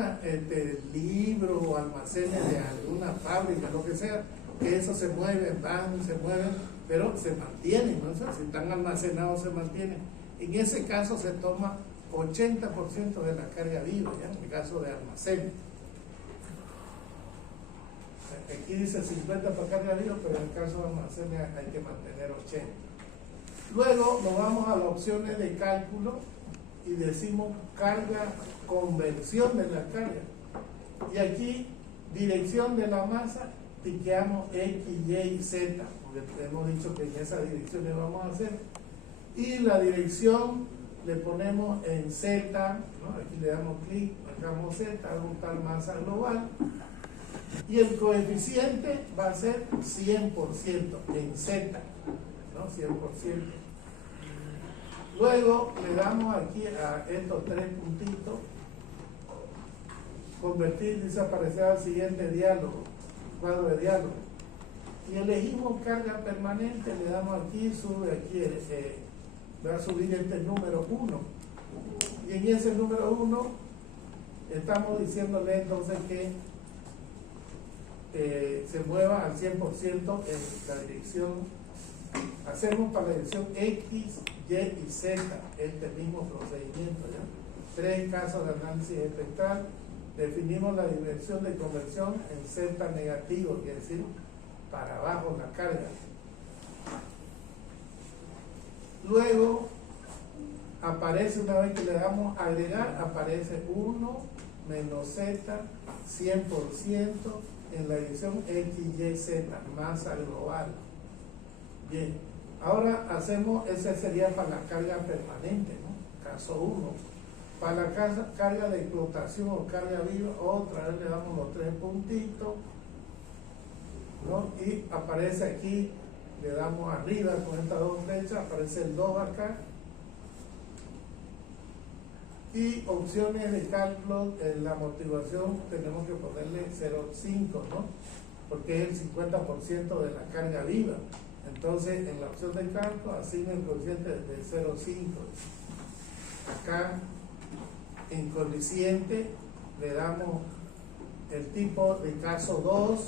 libros o almacenes de alguna fábrica, lo que sea, que eso se mueven, se mueven, pero se mantienen, ¿no? O sea, si están almacenados se mantienen. En ese caso se toma 80% de la carga viva, ¿ya? En el caso de almacén. Aquí dice 50 para carga viva, pero en el caso de almacén hay que mantener 80. Luego nos vamos a las opciones de cálculo y decimos carga, conversión de la carga. Y aquí, dirección de la masa, piqueamos X, Y, Z, porque hemos dicho que en esas direcciones vamos a hacer. Y la dirección le ponemos en Z, ¿no? Aquí le damos clic, marcamos Z, juntar masa global. Y el coeficiente va a ser 100% en Z, ¿no? 100%. Luego le damos aquí a estos 3 puntitos, convertir, dice aparecer al siguiente diálogo, cuadro de diálogo. Y elegimos carga permanente, le damos aquí, sube aquí, va a subir este número 1. Y en ese número 1 estamos diciéndole entonces que se mueva al 100% en la dirección. Hacemos para la dirección X, Y y Z este mismo procedimiento, ¿ya? 3 casos de análisis espectral. Definimos la dirección de conversión en Z negativo, quiere decir para abajo la carga. Luego aparece, una vez que le damos agregar, aparece 1 menos Z 100% en la dirección X, Y, Z, masa global. Bien, ahora hacemos, ese sería para la carga permanente, ¿no? Caso 1. Para la carga de explotación o carga viva, otra vez le damos los 3 puntitos, ¿no? Y aparece aquí, le damos arriba con estas 2 flechas, aparece el 2 acá. Y opciones de cálculo, en la motivación tenemos que ponerle 0,5, ¿no? Porque es el 50% de la carga viva. Entonces, en la opción de cálculo, asigna el coeficiente de 0,5. Acá, en coeficiente, le damos el tipo de caso 2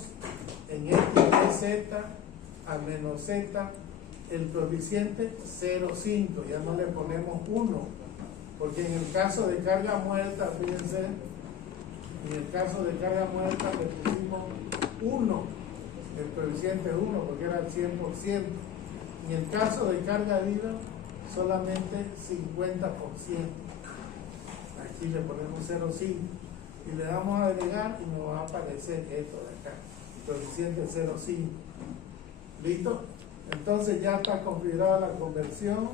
en X de Z a menos Z, el coeficiente 0,5, ya no le ponemos 1, porque en el caso de carga muerta, fíjense, en el caso de carga muerta le pusimos 1, el coeficiente 1, porque era el 100%. En el caso de carga viva, solamente 50%. Aquí le ponemos 0,5 y le damos a agregar y nos va a aparecer esto de acá, coeficiente 0,5. ¿Listo? Entonces ya está configurada la conversión,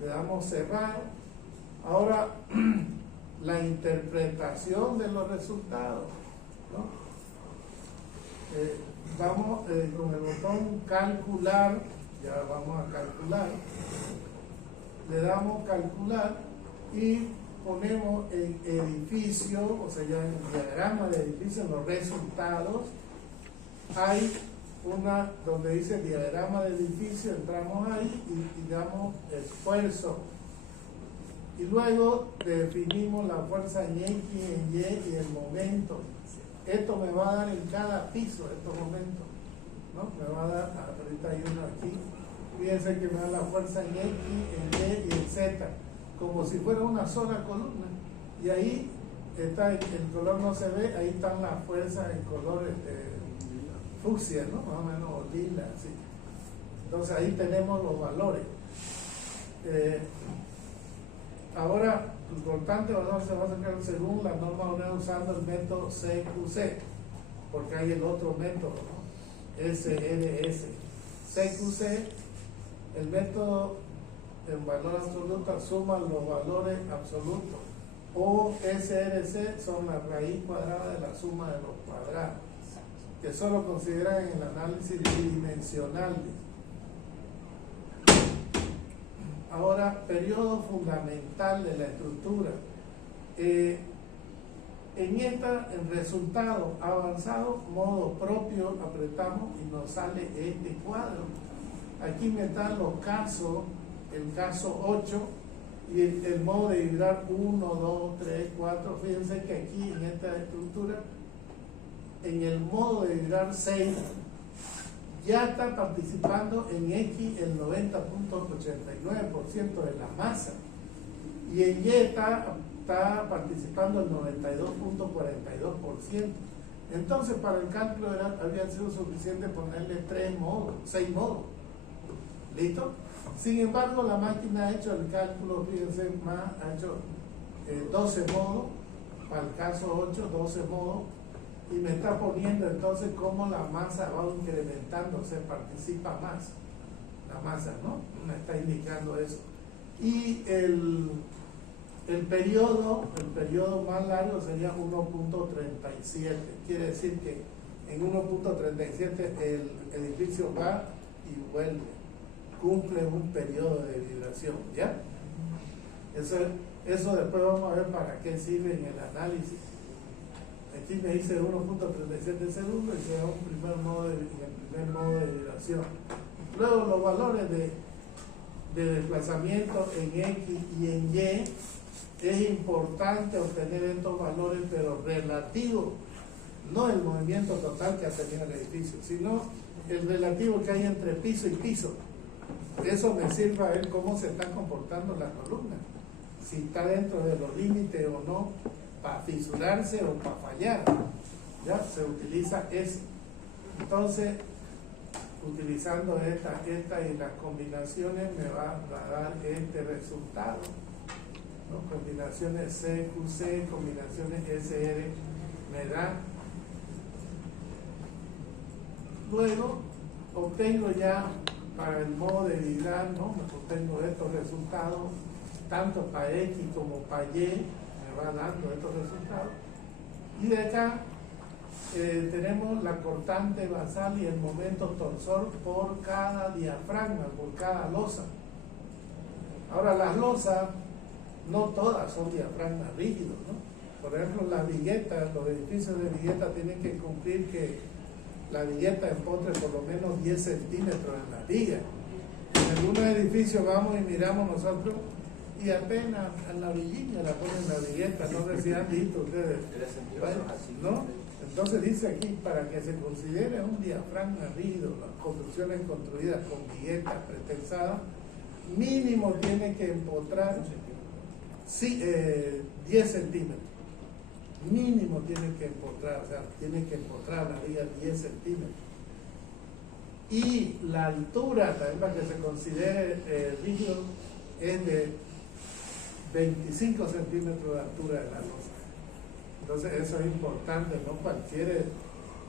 le damos cerrar. Ahora la interpretación de los resultados, ¿no? Vamos con el botón calcular, ya vamos a calcular, le damos calcular y ponemos en edificio, o sea, ya en el diagrama de edificio, en los resultados, hay una donde dice diagrama de edificio, entramos ahí y damos esfuerzo. Y luego definimos la fuerza en X, en Y y el momento. Esto me va a dar en cada piso estos momentos, ¿no? Me va a dar, ahorita hay uno aquí, fíjense que me da la fuerza en X, en Y y en Z, como si fuera una sola columna. Y ahí está, el color no se ve, ahí están las fuerzas en colores fucsia, ¿no? Más o menos, o lila, así. Entonces ahí tenemos los valores. Ahora, lo importante se va a sacar según la norma UNED usando el método CQC, porque hay el otro método, ¿no? SRS. CQC, el método en valor absoluto suma los valores absolutos, o SRC son la raíz cuadrada de la suma de los cuadrados, que solo consideran en el análisis bidimensional. Ahora, periodo fundamental de la estructura. En resultado avanzado, modo propio, apretamos y nos sale este cuadro. Aquí me están los casos, el caso 8 y el modo de vibrar 1, 2, 3, 4. Fíjense que aquí en esta estructura, en el modo de vibrar 6, ya está participando en X el 90.89% de la masa y en Y está participando el 92.42%. Entonces para el cálculo había sido suficiente ponerle 6 modos. ¿Listo? Sin embargo, la máquina ha hecho el cálculo, fíjense, ha hecho 12 modos, para el caso 8, 12 modos, y me está poniendo entonces cómo la masa va incrementando, se participa más la masa, ¿no? Me está indicando eso. Y el periodo más largo sería 1.37, quiere decir que en 1.37 el edificio va y vuelve, cumple un periodo de vibración, ¿ya? Eso después vamos a ver para qué sirve en el análisis. Aquí me dice 1.37 segundos y se da un primer modo de vibración. Luego los valores de desplazamiento en X y en Y, es importante obtener estos valores, pero relativos, no el movimiento total que ha tenido el edificio, sino el relativo que hay entre piso y piso. Eso me sirve a ver cómo se están comportando las columnas, si está dentro de los límites o no, para fisurarse o para fallar. Ya se utiliza eso. Entonces, utilizando esta y las combinaciones me va a dar este resultado, ¿no? Combinaciones CQC, combinaciones SR me dan. Luego obtengo ya para el modo de vibrar, ¿no? Obtengo estos resultados tanto para X como para Y, me va dando estos resultados. Y de acá tenemos la cortante basal y el momento torsor por cada diafragma, por cada losa. Ahora, las losas no todas son diafragmas rígidos, ¿no? Por ejemplo, las viguetas, los edificios de vigueta tienen que cumplir que la vigueta empotre por lo menos 10 centímetros en la viga. En algunos edificios vamos y miramos nosotros y apenas en la villilla la ponen la vigueta, no sé si han visto ustedes, ¿no? Entonces dice aquí, para que se considere un diafragma rígido, las construcciones construidas con viguetas pretensadas, mínimo tiene que empotrar 10 centímetros. Mínimo tiene que empotrar, o sea, tiene que empotrar la viga 10 centímetros. Y la altura, también para que se considere rígido, es de 25 centímetros de altura de la losa. Entonces eso es importante, no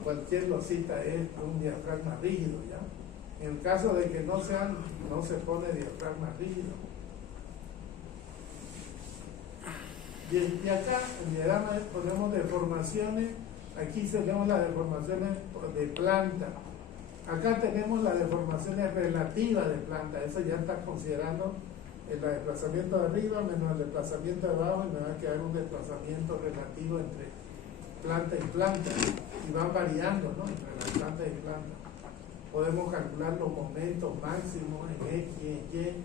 cualquier losita es un diafragma rígido, ¿ya? En el caso de que no se pone diafragma rígido. Y acá en el diagrama ponemos deformaciones, aquí tenemos las deformaciones de planta, acá tenemos las deformaciones relativas de planta, eso ya está considerando el desplazamiento de arriba menos el desplazamiento de abajo y me va a quedar un desplazamiento relativo entre planta y planta y van variando, ¿no? Entre las plantas y plantas. Podemos calcular los momentos máximos en X y en Y.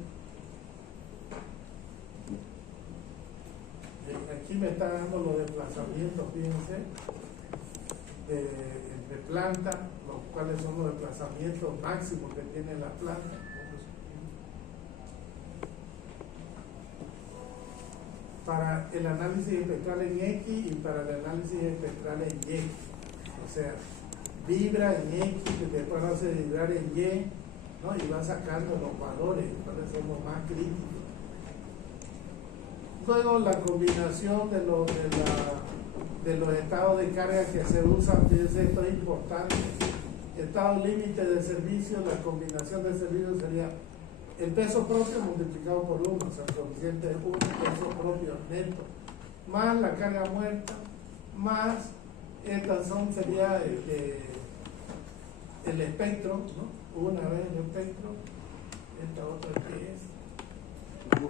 Aquí me está dando los desplazamientos, fíjense, entre plantas, los cuales son los desplazamientos máximos que tiene la planta. Para el análisis espectral en X y para el análisis espectral en Y. O sea, vibra en X, que después hace vibrar en Y, ¿no? Y va sacando los valores, cuáles son los más críticos. Luego la combinación de los estados de carga que se usan, fíjense, esto es importante. Estado límite de servicio, la combinación de servicios sería el peso propio multiplicado por 1, o sea, el coeficiente de 1, peso propio neto, más la carga muerta, más estas sería el espectro, ¿no? Una vez el espectro, esta otra que es.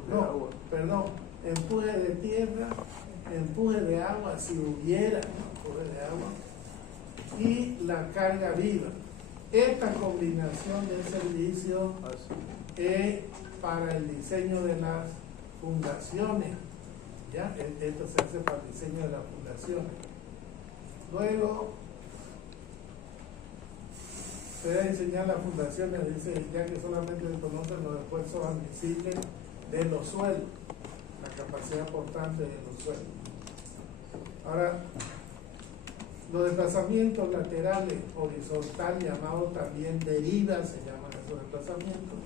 No, perdón, empuje de tierra, empuje de agua, si hubiera, ¿no? Empuje de agua, y la carga viva. Esta combinación de servicios es para el diseño de las fundaciones, ¿ya? Esto se hace para el diseño de las fundaciones. Luego se debe enseñar las fundaciones, dice, ya que solamente se conocen los esfuerzos admisibles de los suelos, la capacidad portante de los suelos. Ahora, los desplazamientos laterales horizontal, llamados también derivas, se llaman esos desplazamientos,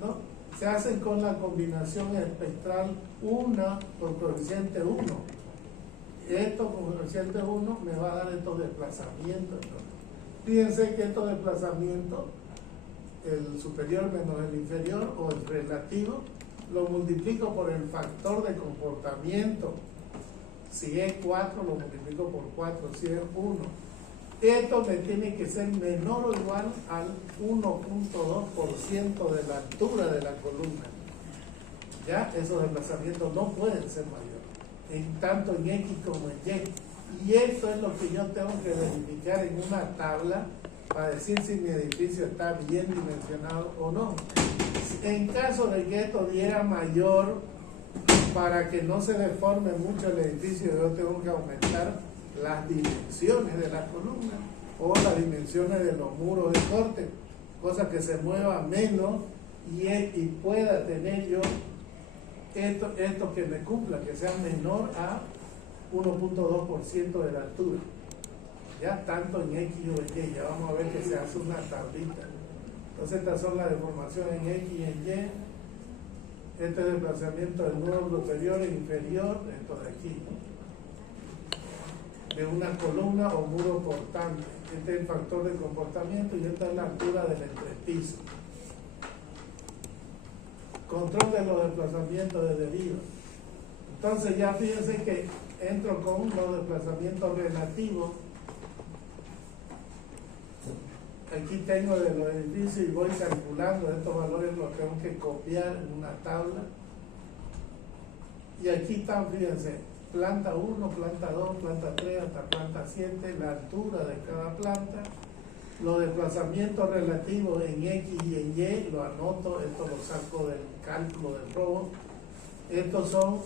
¿no? Se hacen con la combinación espectral 1 por coeficiente 1. Esto con coeficiente 1 me va a dar estos desplazamientos, ¿no? Fíjense que estos desplazamientos, el superior menos el inferior o el relativo, lo multiplico por el factor de comportamiento. Si es 4, lo multiplico por 4, si es 1. Esto me tiene que ser menor o igual al 1.2% de la altura de la columna. Ya, esos desplazamientos no pueden ser mayores, tanto en X como en Y. Y esto es lo que yo tengo que verificar en una tabla para decir si mi edificio está bien dimensionado o no. En caso de que esto diera mayor, para que no se deforme mucho el edificio, yo tengo que aumentar las dimensiones de la columna o las dimensiones de los muros de corte, cosa que se mueva menos y pueda tener yo esto que me cumpla, que sea menor a 1.2% de la altura, ya tanto en X o en Y. Ya vamos a ver que se hace una tablita. Entonces estas son las deformaciones en X y en Y. Este desplazamiento del muro superior e inferior, esto de aquí, de una columna o muro portante. Este es el factor de comportamiento y esta es la altura del entrepiso. Control de los desplazamientos de deriva. Entonces ya fíjense que entro con los desplazamientos relativos. Aquí tengo de los edificios y voy calculando estos valores, los tengo que copiar en una tabla. Y aquí están, fíjense, planta 1, planta 2, planta 3 hasta planta 7, la altura de cada planta, los desplazamientos relativos en X y en Y, lo anoto, esto lo saco del cálculo del robot. Estos son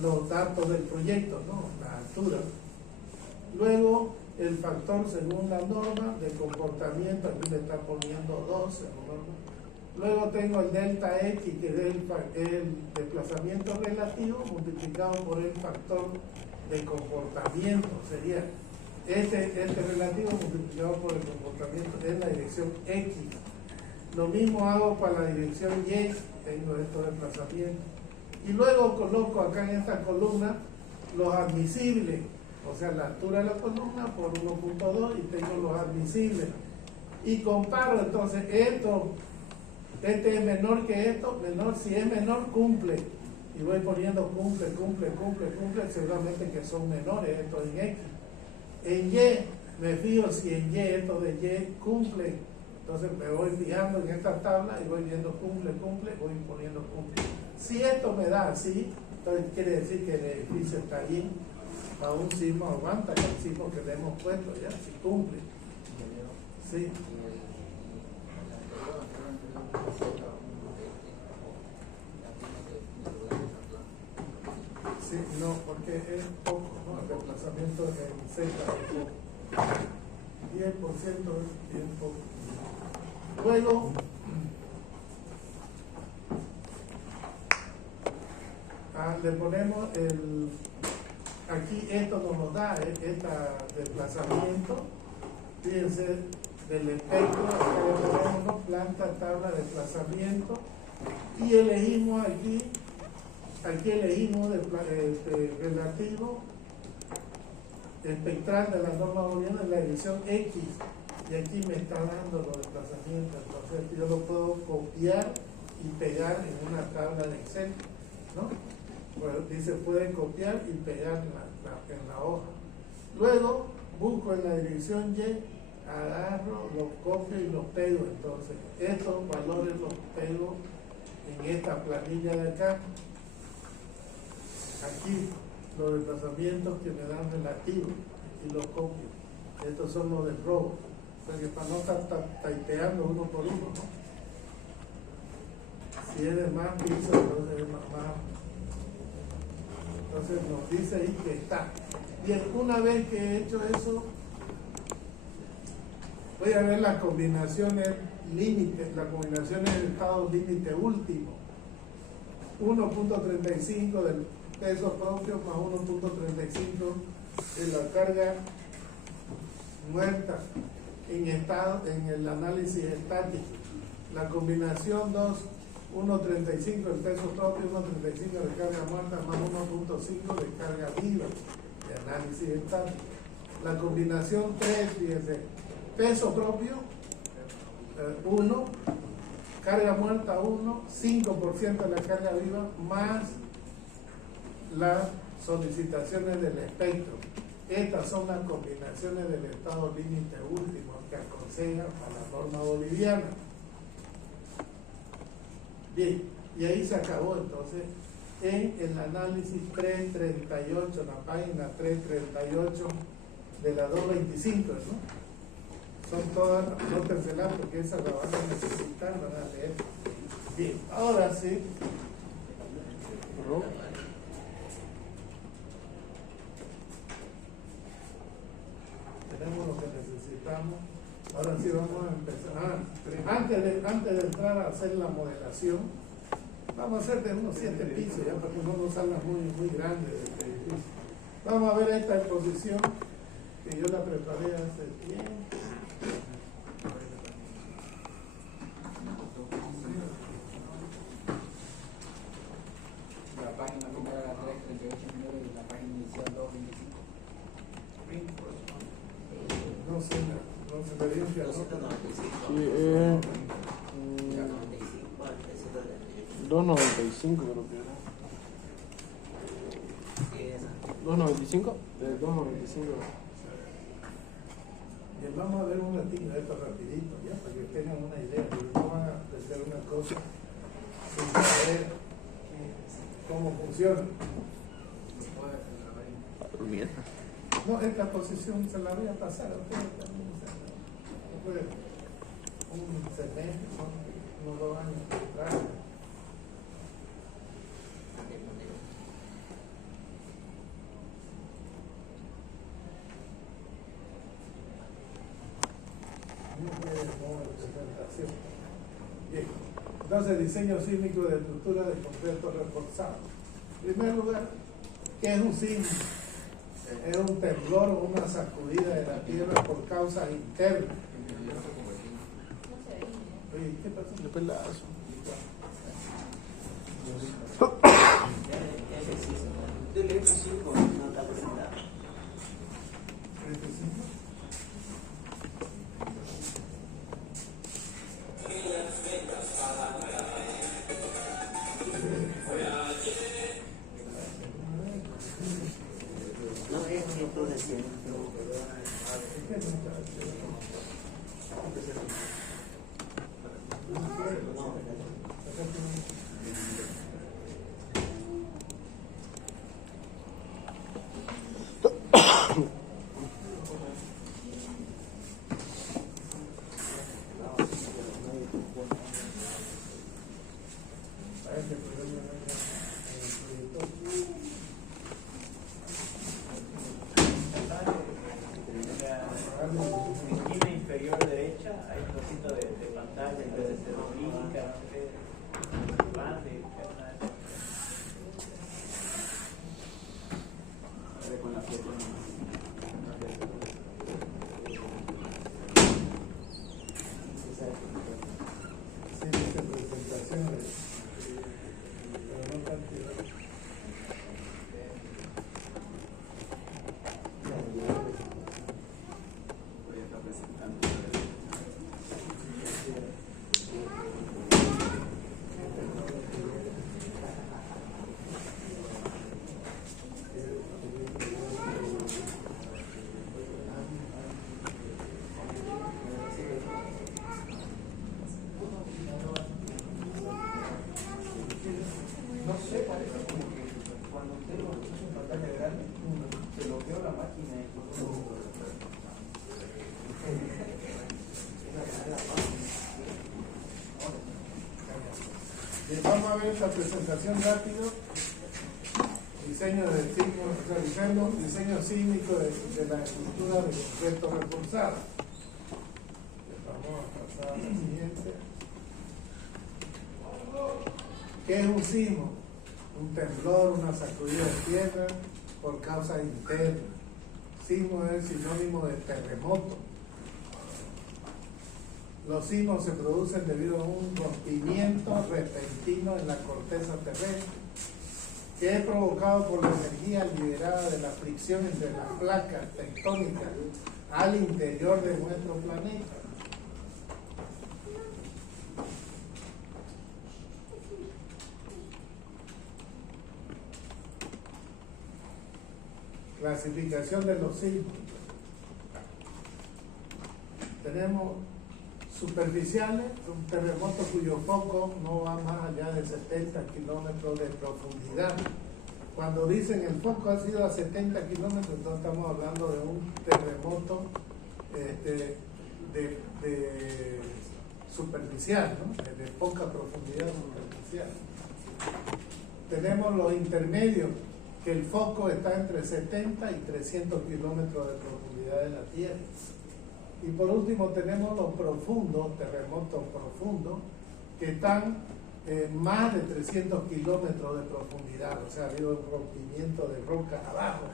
los datos del proyecto, ¿no? La altura. Luego, el factor según la norma de comportamiento, aquí me está poniendo 12, ¿no? Luego tengo el delta X, que es el desplazamiento relativo multiplicado por el factor de comportamiento, sería este relativo multiplicado por el comportamiento en la dirección X. Lo mismo hago para la dirección Y, tengo estos desplazamientos. Y luego coloco acá en esta columna los admisibles, o sea, la altura de la columna por 1.2 y tengo los admisibles. Y comparo entonces esto, este es menor que esto, menor, si es menor cumple. Y voy poniendo cumple, seguramente que son menores estos en X. En Y, me fijo si en Y, esto de Y cumple. Entonces me voy fijando en esta tabla y voy viendo cumple, voy poniendo cumple. Si esto me da así, entonces quiere decir que el edificio está bien. Aún sismo aguanta el sismo que le hemos puesto, ya, si cumple. Sí. Sí, no, porque es poco, ¿no? El desplazamiento en Z es poco. 10% es bien poco. Luego, le ponemos aquí esto nos da este desplazamiento, fíjense, del espectro, acá le ponemos planta, tabla, desplazamiento, y elegimos aquí elegimos relativo espectral de la norma booleana en la dirección X, y aquí me está dando los desplazamientos, entonces yo lo puedo copiar y pegar en una tabla de Excel, ¿no? Pues dice puede copiar y pegar en la hoja. Luego busco en la dirección Y, agarro, los copio y los pego. Entonces estos valores los pego en esta planilla de acá. Aquí los desplazamientos que me dan relativos y los copio. Estos son los del robo. O sea que para no estar taiteando uno por uno, ¿no? Si es de más piso, entonces es más. Entonces nos dice ahí que está. Bien, una vez que he hecho eso, voy a ver las combinaciones límites, las combinaciones de estado límite último. 1.35 del peso propio más 1.35 de la carga muerta en el análisis estático. La combinación 2, 1.35 del peso propio, 1.35 de carga muerta más 1.5 de carga viva de análisis estático. La combinación 3, fíjense, peso propio 1, carga muerta 1, 5% de la carga viva más las solicitaciones del espectro. Estas son las combinaciones del estado límite último que aconseja a la norma boliviana. Bien, y ahí se acabó entonces en el análisis 338, la página 338 de la 225, ¿no? Son todas, no tercelas porque esas la van a necesitar, van a leer. Bien, ahora sí. Tenemos lo que necesitamos. Ahora sí vamos a empezar. Antes de entrar a hacer la modelación, vamos a hacer de unos 7 pisos, ya para que no salga muy grande de este edificio. Vamos a ver esta exposición que yo la preparé hace tiempo. La página número 338 y la página inicial 225. No se me dio que Sí, 295 creo que era. 295? 295. Bien, vamos a ver un ratito esto rapidito, ya, para que tengan una idea, porque no van a hacer una cosa sin saber cómo funciona. No, esta posición se la voy a pasar a ustedes también. Después, un semestre, son unos 2 años atrás. Entonces, diseño sísmico de estructura de concreto reforzado. En primer lugar, ¿qué es un sismo? Es un temblor o una sacudida de la tierra por causas internas. Oye, ¿qué pasó? De pelazo. Yo le he hecho 5, no está presentado. No es 100 de 100. En la esquina inferior derecha hay un trocito de pantalla en vez de ser oblírica, no sé qué, grande, Con la foto. Sí, dice presentaciones, pero no cantidad. Voy a estar presentando. No sé, parece como que cuando usted lo puso en pantalla grande, se bloqueó la máquina y Vamos a ver esta presentación rápido. Diseño de sismo, o sea, diseño sísmico de la estructura de concreto reforzado. Vamos a pasar a la siguiente. ¿Qué es un sismo? Un temblor, una sacudida de tierra por causa interna. Sismo es sinónimo de terremoto. Los sismos se producen debido a un rompimiento repentino en la corteza terrestre, que es provocado por la energía liberada de la fricción entre las placas tectónicas al interior de nuestro planeta. Clasificación de los sismos. Tenemos superficiales, un terremoto cuyo foco no va más allá de 70 kilómetros de profundidad. Cuando dicen el foco ha sido a 70 kilómetros, entonces estamos hablando de un terremoto de superficial, ¿no? De poca profundidad superficial. Tenemos los intermedios, que el foco está entre 70 y 300 kilómetros de profundidad de la Tierra. Y por último tenemos los profundos, terremotos profundos, que están más de 300 kilómetros de profundidad, o sea, ha habido un rompimiento de roca abajo,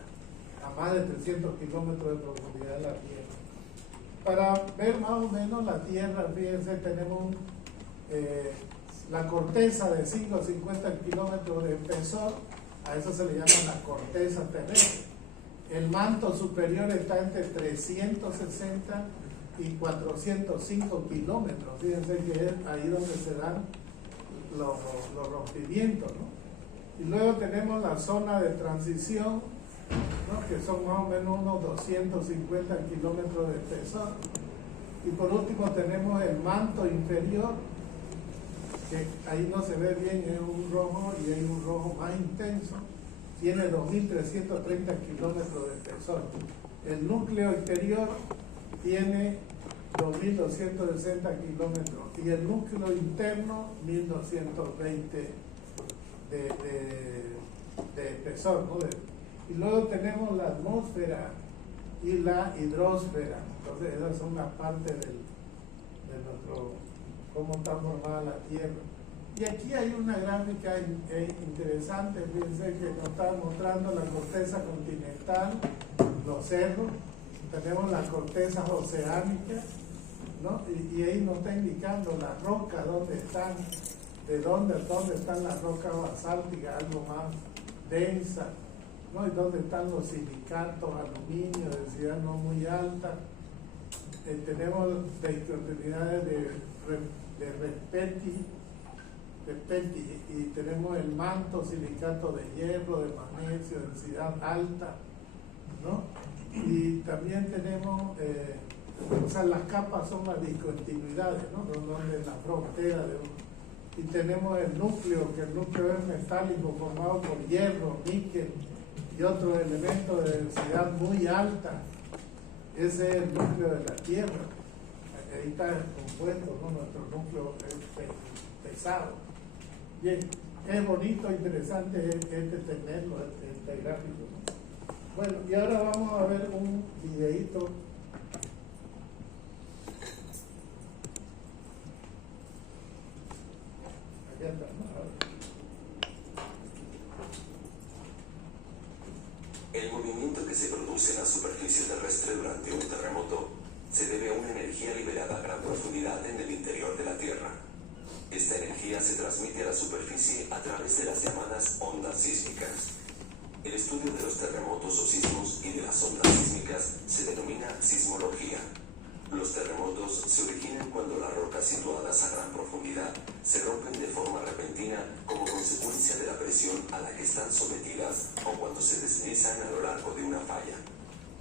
a más de 300 kilómetros de profundidad de la Tierra. Para ver más o menos la Tierra, fíjense, tenemos la corteza de 5 a 50 kilómetros de espesor, a eso se le llama la corteza terrestre. El manto superior está entre 360 y 405 kilómetros. Fíjense que es ahí donde se dan los rompimientos, ¿no? Y luego tenemos la zona de transición, ¿no? Que son más o menos unos 250 kilómetros de espesor. Y por último tenemos el manto inferior, que ahí no se ve bien, es un rojo y hay un rojo más intenso. Tiene 2.330 kilómetros de espesor. El núcleo exterior tiene 2.260 kilómetros y el núcleo interno 1.220 de espesor, ¿no? Y luego tenemos la atmósfera y la hidrosfera. Entonces esas son las partes de nuestro, cómo está formada la Tierra. Y aquí hay una gráfica interesante, fíjense que nos está mostrando la corteza continental, los cerros, tenemos las cortezas oceánicas, ¿no? Y ahí nos está indicando las rocas, dónde están, dónde están las rocas basálticas, algo más densas, ¿no? Y dónde están los silicatos, aluminio, densidad no muy alta. Tenemos oportunidades de Respeti, y tenemos el manto, silicato de hierro, de magnesio, densidad alta, ¿no? Y también tenemos, o sea, las capas son las discontinuidades, ¿no? Donde la frontera de uno. Y tenemos el núcleo, que el núcleo es metálico formado por hierro, níquel y otros elementos de densidad muy alta. Ese es el núcleo de la Tierra. Ahí está compuesto, ¿no? Nuestro núcleo es pesado. Bien, es bonito, interesante tenerlo, este gráfico, ¿no? Bueno, y ahora vamos a ver un videíto. Acá está, ¿no? El movimiento que se produce en la superficie terrestre durante un terremoto se debe a una energía liberada a gran profundidad en el interior de la Tierra. Esta energía se transmite a la superficie a través de las llamadas ondas sísmicas. El estudio de los terremotos o sismos y de las ondas sísmicas se denomina sismología. Los terremotos se originan cuando las rocas situadas a gran profundidad se rompen de forma repentina como consecuencia de la presión a la que están sometidas o cuando se deslizan a lo largo de una falla.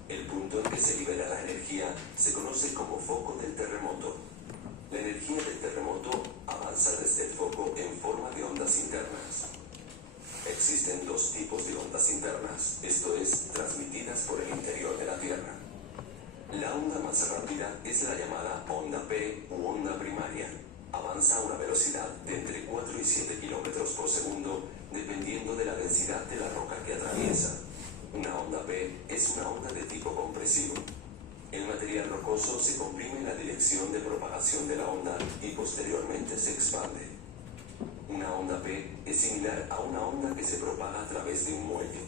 El punto en que se libera la energía se conoce como foco del terremoto. La energía del terremoto avanza desde el foco en forma de ondas internas. Existen dos tipos de ondas internas, esto es, transmitidas por el interior de la Tierra. La onda más rápida es la llamada onda P u onda primaria. Avanza a una velocidad de entre 4 y 7 kilómetros por segundo, dependiendo de la densidad de la roca que atraviesa. Una onda P es una onda de tipo compresivo. El material rocoso se comprime en la dirección de propagación de la onda y posteriormente se expande. Una onda P es similar a una onda que se propaga a través de un muelle.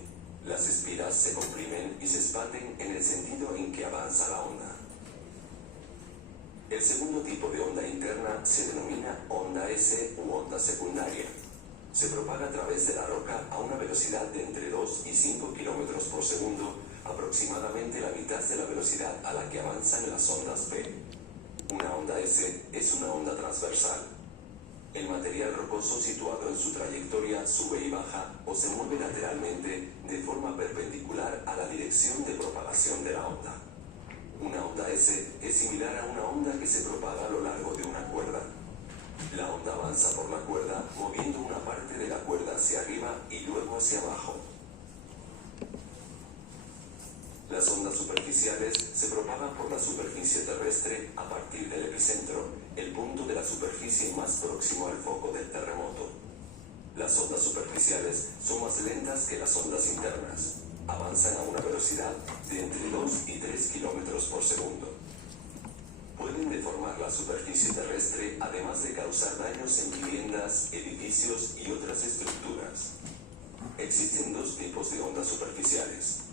Las espiras se comprimen y se expanden en el sentido en que avanza la onda. El segundo tipo de onda interna se denomina onda S u onda secundaria. Se propaga a través de la roca a una velocidad de entre 2 y 5 kilómetros por segundo, aproximadamente la mitad de la velocidad a la que avanzan las ondas P. Una onda S es una onda transversal. El material rocoso situado en su trayectoria sube y baja o se mueve lateralmente de forma perpendicular a la dirección de propagación de la onda. Una onda S es similar a una onda que se propaga a lo largo de una cuerda. La onda avanza por la cuerda moviendo una parte de la cuerda hacia arriba y luego hacia abajo. Las ondas superficiales se propagan por la superficie terrestre a partir del epicentro, el punto de la superficie más próximo al foco del terremoto. Las ondas superficiales son más lentas que las ondas internas. Avanzan a una velocidad de entre 2 y 3 kilómetros por segundo. Pueden deformar la superficie terrestre, además de causar daños en viviendas, edificios y otras estructuras. Existen dos tipos de ondas superficiales.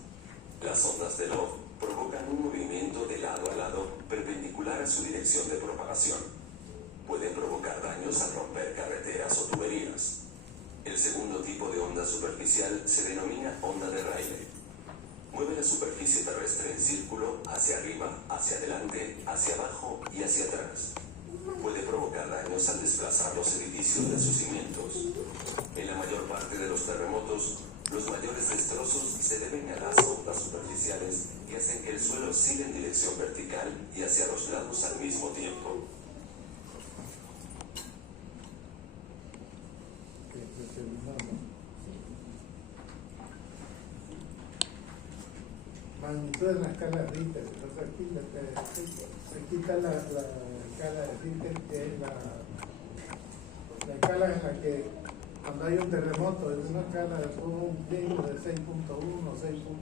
Las ondas de Love provocan un movimiento de lado a lado perpendicular a su dirección de propagación. Pueden provocar daños al romper carreteras o tuberías. El segundo tipo de onda superficial se denomina onda de Rayleigh. Mueve la superficie terrestre en círculo hacia arriba, hacia adelante, hacia abajo y hacia atrás. Puede provocar daños al desplazar los edificios de sus cimientos. En la mayor parte de los terremotos, los mayores destrozos se deben a las ondas superficiales que hacen que el suelo siga en dirección vertical y hacia los lados al mismo tiempo. Magnitud en la escala de Richter. Entonces aquí está la escala de Richter, que es la escala en la que cuando hay un terremoto es una escala de un mínimo de 6.1,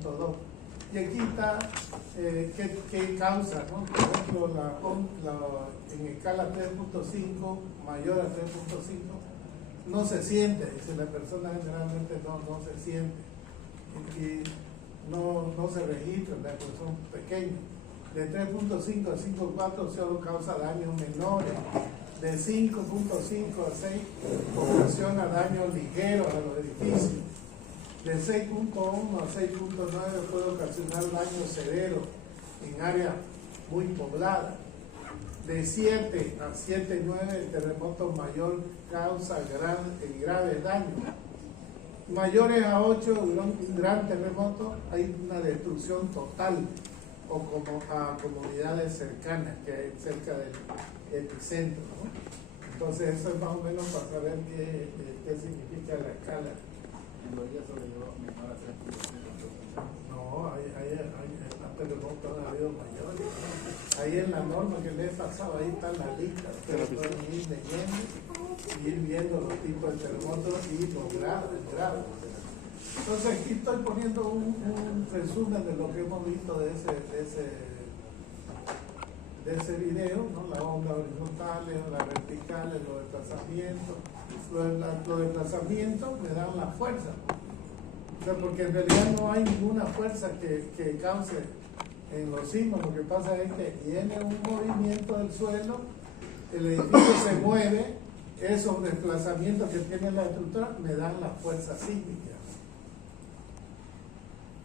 6.2. Y aquí está qué causa, ¿no? Por ejemplo, en escala 3.5, mayor a 3.5, no se siente, dice la persona generalmente no se siente y no se registra, porque son pequeños. De 3.5 a 5.4 solo causa daños menores, de 5.5 a 6 ocasiona daños ligeros a los edificios, de 6.1 a 6.9 puede ocasionar daños severos en áreas muy pobladas. De 7 a 7.9 el terremoto mayor causa graves daños. Mayores a 8, un gran terremoto, hay una destrucción total o como a comunidades cercanas que hay cerca del epicentro, ¿no? Entonces eso es más o menos para saber qué significa la escala. En los días sobrellevó menor a 3.5. No, hay terremotos han habido mayores. Ahí en la norma que les he pasado, ahí está la lista. Ustedes pueden ir leyendo y ir viendo los tipos de terremotos y los grados. Entonces aquí estoy poniendo un resumen de lo que hemos visto de ese video, ¿no? Las ondas horizontales, las verticales, los desplazamientos. Los desplazamientos me dan la fuerza. O sea, porque en realidad no hay ninguna fuerza que cause en los sismos. Lo que pasa es que viene un movimiento del suelo, el edificio se mueve, esos desplazamientos que tiene la estructura me dan la fuerza sísmica.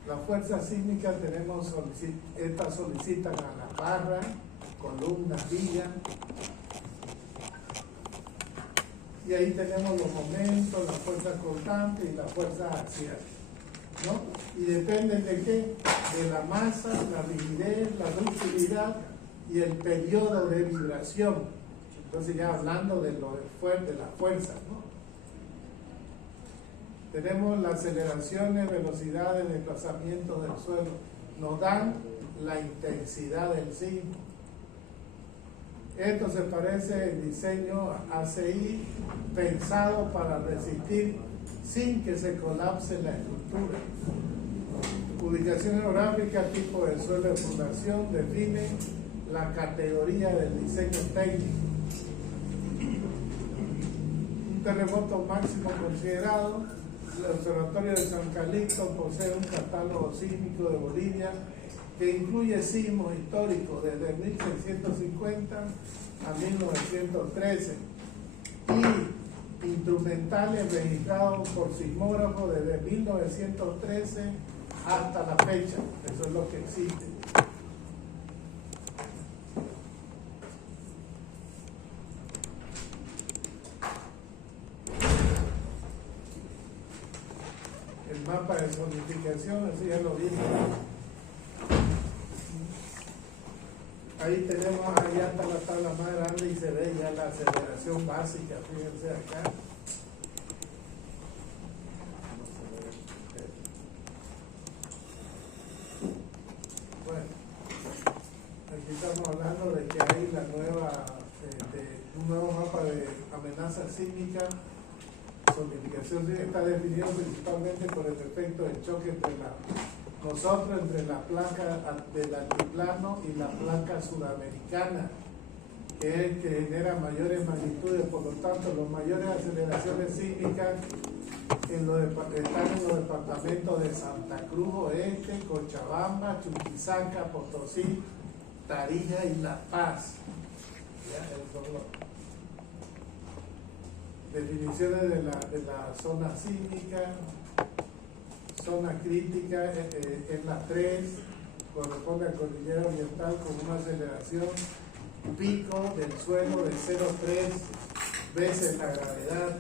La fuerza sísmica tenemos, estas solicitan a las barras, columnas, vigas, y ahí tenemos los momentos, la fuerza cortante y la fuerza axial, ¿no? Y dependen de qué, de la masa, la rigidez, la ductilidad y el periodo de vibración. Entonces ya hablando de lo fuerte, de la fuerza, ¿no? Tenemos las aceleraciones, velocidades, desplazamientos del suelo, nos dan la intensidad del sismo. Esto se parece al diseño ACI pensado para resistir sin que se colapse la estructura. Ubicación geográfica, tipo de suelo de fundación, define la categoría del diseño técnico. Un terremoto máximo considerado. El Observatorio de San Calixto posee un catálogo sísmico de Bolivia que incluye sismos históricos desde 1650 a 1913 y instrumentales registrados por sismógrafos desde 1913 hasta la fecha. Eso es lo que existe. El mapa de zonificación, así ya lo vimos. Ahí tenemos, allá está la tabla más grande y se ve ya la aceleración básica, fíjense acá. Bueno, aquí estamos hablando de que hay un nuevo mapa de amenaza sísmica. Zonificación está definido principalmente por el efecto de choque entre la placa del altiplano y la placa sudamericana, que es el que genera mayores magnitudes. Por lo tanto, las mayores aceleraciones sísmicas están en los departamentos de Santa Cruz Oeste, Cochabamba, Chuquisaca, Potosí, Tarija y La Paz. ¿Ya? Eso lo... Definiciones de la zona sísmica. Zona crítica es la 3, corresponde a cordillera oriental con una aceleración pico del suelo de 0,3 veces la gravedad.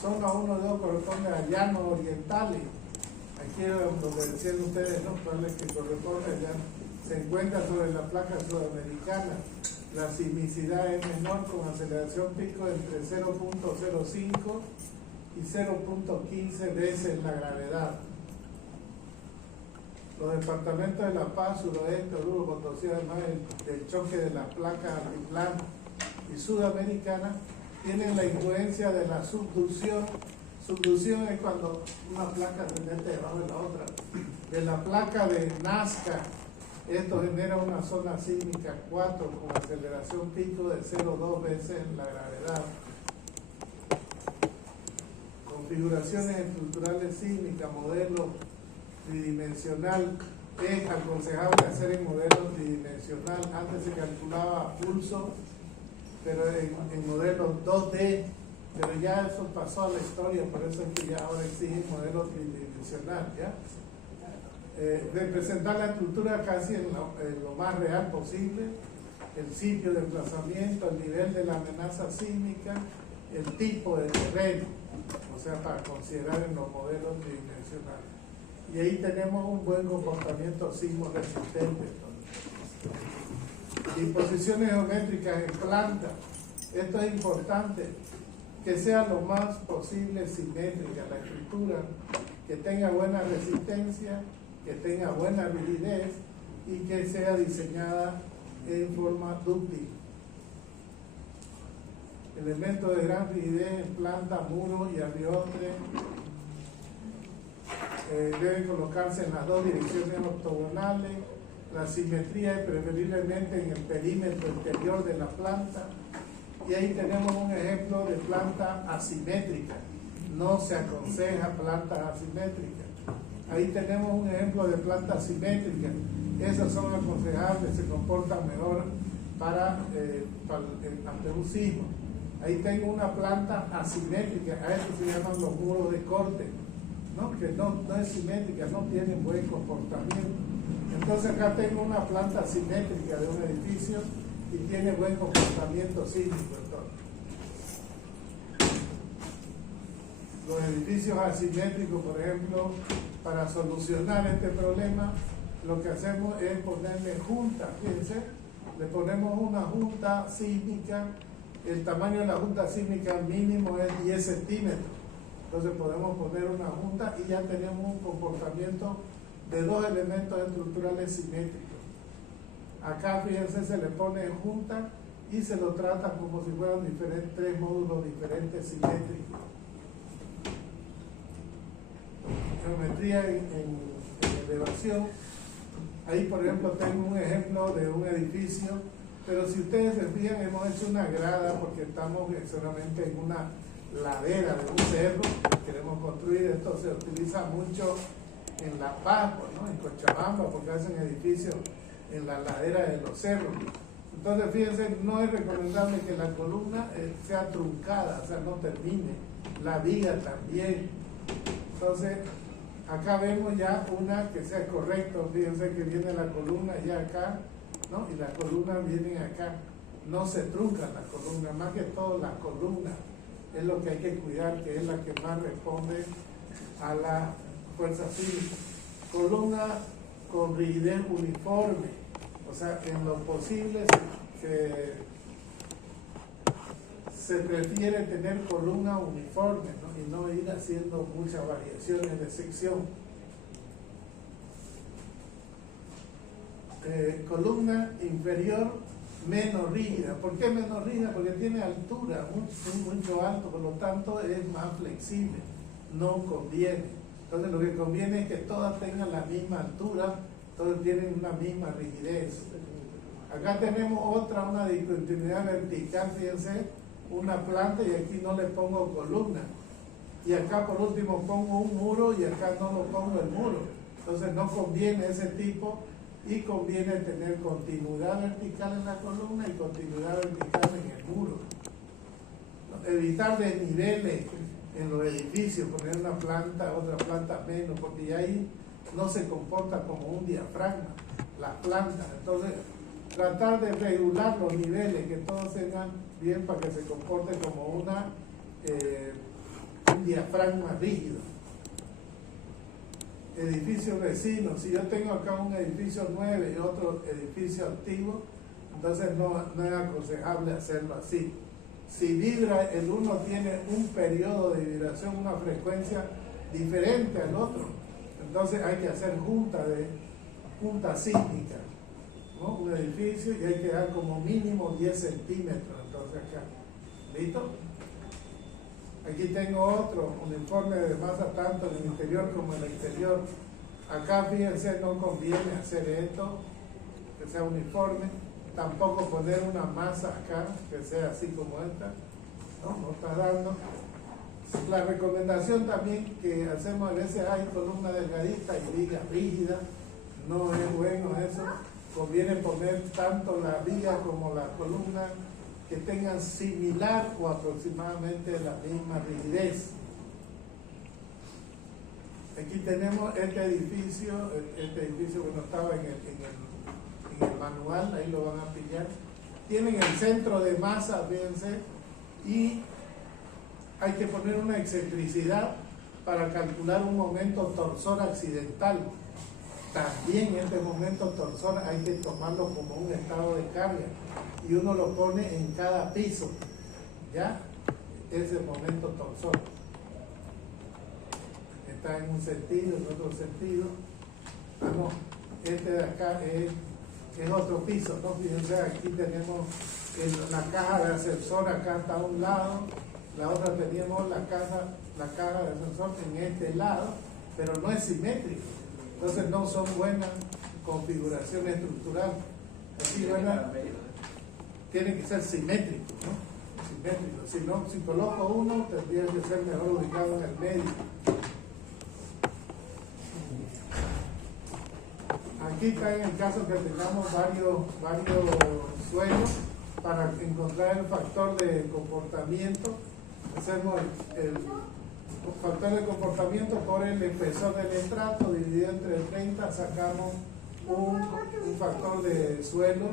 Zona 1 y 2 corresponde a llanos orientales. Aquí es donde decían ustedes, ¿no? ¿Cuál es que corresponde allá? Se encuentra sobre la placa sudamericana. La sismicidad es menor con aceleración pico entre 0.05 y 0.15 veces la gravedad. Los departamentos de La Paz, Suroeste, Oruro, Potosí, además del choque de la placa altiplano y sudamericana, tienen la influencia de la subducción. Subducción es cuando una placa se mete debajo de la otra. De la placa de Nazca, esto genera una zona sísmica 4 con aceleración pico de 0,2 veces la gravedad. configuraciones estructurales sísmicas, modelo tridimensional, es aconsejable hacer en modelo tridimensional. Antes se calculaba a pulso, pero en modelo 2D, pero ya eso pasó a la historia, por eso es que ya ahora exige modelo tridimensional, ¿ya? Representar la estructura casi en lo más real posible, el sitio de emplazamiento, el nivel de la amenaza sísmica, el tipo de terreno, o sea, para considerar en los modelos tridimensionales. Y ahí tenemos un buen comportamiento sismo resistente. Disposiciones geométricas en planta. Esto es importante, que sea lo más posible simétrica la estructura, que tenga buena resistencia, que tenga buena rigidez y que sea diseñada en forma dúctil. Elementos de gran rigidez en planta, muro y arriostre deben colocarse en las dos direcciones ortogonales. La simetría es preferiblemente en el perímetro exterior de la planta. Y ahí tenemos un ejemplo de planta asimétrica. No se aconseja plantas asimétricas. Ahí tenemos un ejemplo de planta asimétrica. Esas son aconsejables, se comportan mejor ante un sismo. Ahí tengo una planta asimétrica, a eso se llaman los muros de corte, ¿no? Que no es simétrica, no tienen buen comportamiento. Entonces acá tengo una planta asimétrica de un edificio y tiene buen comportamiento sísmico. Los edificios asimétricos, por ejemplo, para solucionar este problema, lo que hacemos es ponerle junta. Fíjense, le ponemos una junta sísmica. El tamaño de la junta sísmica mínimo es 10 centímetros. Entonces podemos poner una junta y ya tenemos un comportamiento de dos elementos estructurales simétricos. Acá, fíjense, se le pone en junta y se lo trata como si fueran tres módulos diferentes simétricos. Geometría en elevación. Ahí, por ejemplo, tengo un ejemplo de un edificio, pero si ustedes se fijan, hemos hecho una grada porque estamos solamente en una ladera de un cerro que queremos construir. Esto se utiliza mucho en La Paz, ¿no? En Cochabamba, porque hacen edificios en la ladera de los cerros. Entonces, fíjense, no es recomendable que la columna sea truncada, o sea, no termine. La viga también. Entonces, acá vemos ya una que sea correcto. Fíjense que viene la columna ya acá, ¿no? Y las columnas vienen acá. No se truncan las columnas, más que todo las columnas es lo que hay que cuidar, que es la que más responde a la fuerza sísmica. Columna con rigidez uniforme, o sea, en lo posible se prefiere tener columna uniforme, ¿no? Y no ir haciendo muchas variaciones de sección. Columna inferior menos rígida. ¿Por qué menos rígida? Porque tiene altura, mucho alto, por lo tanto es más flexible, no conviene. Entonces lo que conviene es que todas tengan la misma altura, todas tienen una misma rigidez. Acá tenemos una discontinuidad vertical, fíjense, una planta y aquí no le pongo columna. Y acá por último pongo un muro y acá no lo pongo el muro. Entonces no conviene ese tipo y conviene tener continuidad vertical en la columna y continuidad vertical en el muro. Evitar desniveles en los edificios, poner una planta, otra planta menos, porque ya ahí no se comporta como un diafragma, las plantas. Entonces, tratar de regular los niveles, que todos tengan bien para que se comporte como un diafragma rígido. Edificios vecinos, si yo tengo acá un edificio nuevo y otro edificio antiguo, entonces no es aconsejable hacerlo así. Si vibra, el uno tiene un periodo de vibración, una frecuencia diferente al otro, entonces hay que hacer junta sísmica, ¿no? Un edificio y hay que dar como mínimo 10 centímetros, entonces acá, ¿listo? Aquí tengo otro, un informe de masa tanto en el interior como en el exterior. Acá, fíjense, no conviene hacer esto, que sea uniforme. Tampoco poner una masa acá, que sea así como esta, ¿no? No está dando. La recomendación también que hacemos a veces hay columna delgadita y viga rígida, no es bueno eso. Conviene poner tanto la viga como la columna que tengan similar o aproximadamente la misma rigidez. Aquí tenemos este edificio que no estaba en el manual, ahí lo van a pillar. Tienen el centro de masa, fíjense, y hay que poner una excentricidad para calcular un momento torsor accidental. También este momento torsor hay que tomarlo como un estado de carga y uno lo pone en cada piso, ¿ya? Ese momento torsor está en un sentido, en otro sentido. Ah, no, este de acá es otro piso, ¿no? Fíjense, aquí tenemos la caja de ascensor, acá está a un lado, la otra teníamos la caja de ascensor en este lado, pero no es simétrico. Entonces no son buenas configuraciones estructurales. Así tiene que ser simétrico, ¿no? Simétrico. Si coloco uno, tendría que ser mejor ubicado en el medio. Aquí está en el caso que tengamos varios suelos, para encontrar el factor de comportamiento, hacemos el factor de comportamiento por el espesor del estrato dividido entre 30, sacamos un factor de suelo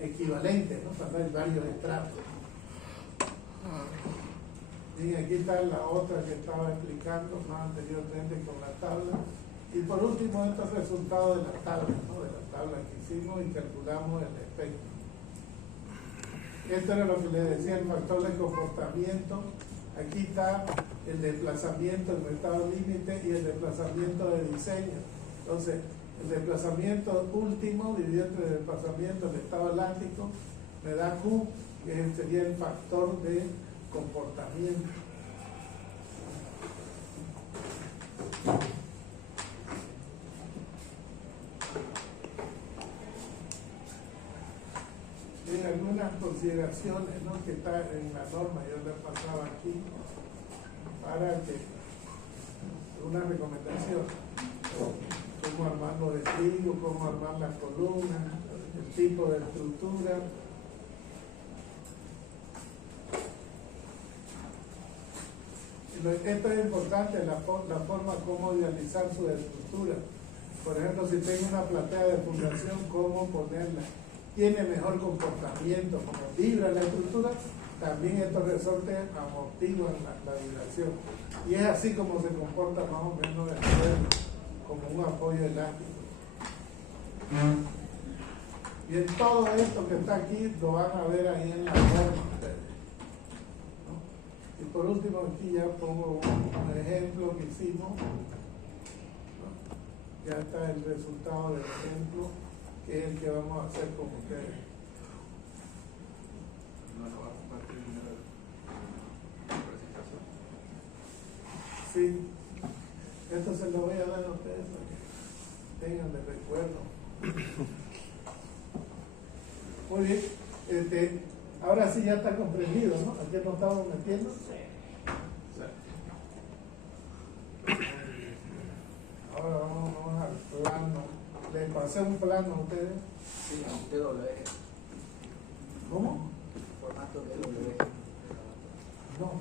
equivalente, ¿no? Cuando hay varios estratos. Y aquí está la otra que estaba explicando más anteriormente con la tabla. Y por último, estos resultados de la tabla, ¿no? De la tabla que hicimos y calculamos el espectro. Esto era lo que les decía, el factor de comportamiento. Aquí está el desplazamiento, el estado límite y el desplazamiento de diseño. Entonces, el desplazamiento último dividido entre el desplazamiento del estado elástico me da Q, que sería el factor de comportamiento. En algunas consideraciones, ¿no?, que está en la norma, yo les pasaba aquí para que una recomendación: cómo armar los estribos, cómo armar las columnas, el tipo de estructura. Esto es importante, la forma como idealizar su estructura. Por ejemplo, si tengo una platea de fundación, cómo ponerla. Tiene mejor comportamiento, como vibra la estructura, también estos resortes amortiguan la vibración. Y es así como se comporta más o menos el suelo, como un apoyo elástico. Y en todo esto que está aquí, lo van a ver ahí en la norma ustedes, ¿no? Y por último, aquí ya pongo un ejemplo que hicimos, ¿no? Ya está el resultado del ejemplo, que es el que vamos a hacer con ustedes. No lo va a compartir en la presentación. Sí, esto se lo voy a dar a ustedes para que tengan de recuerdo. Muy bien, ahora sí ya está comprendido, ¿no? ¿A qué nos estamos metiendo? Ahora vamos al plano. ¿Les pasé un plano a ustedes? Sí, DWG. ¿Cómo? Formato DWG. No,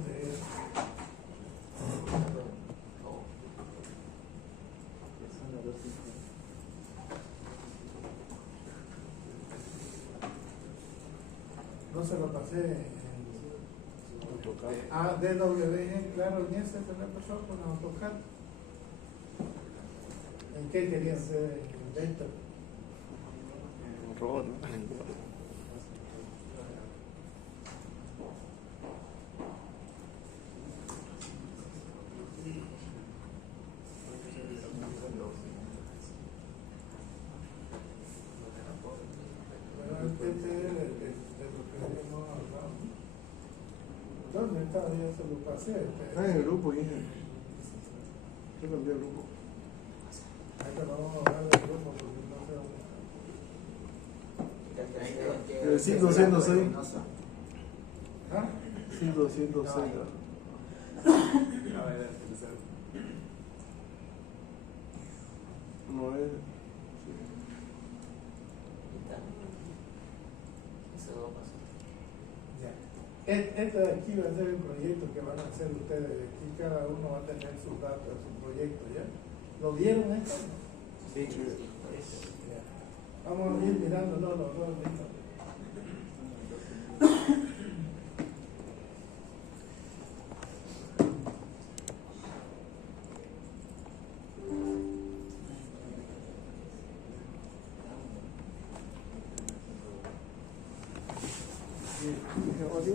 no se lo pasé. DWG, claro, en ese se lo pasó con AutoCAD. ¿En qué querían ser inventor? Robot. Bueno, este es de lo que hemos hablado. ¿Dónde estaba? Ya se lo pasé. Está en el grupo, hija. Yo cambié el grupo. Ahorita vamos a hablar del grupo porque no sé. El 506. ¿Ah? 206. A ver, el tercero. No es. Eso va a pasar. Ya. Este de aquí va a ser el proyecto que van a hacer ustedes. Aquí cada uno va a tener sus datos, su proyecto, ¿ya? ¿Lo vieron esto? Sí, Ya. Vamos a ir mirándolo los dos mismos.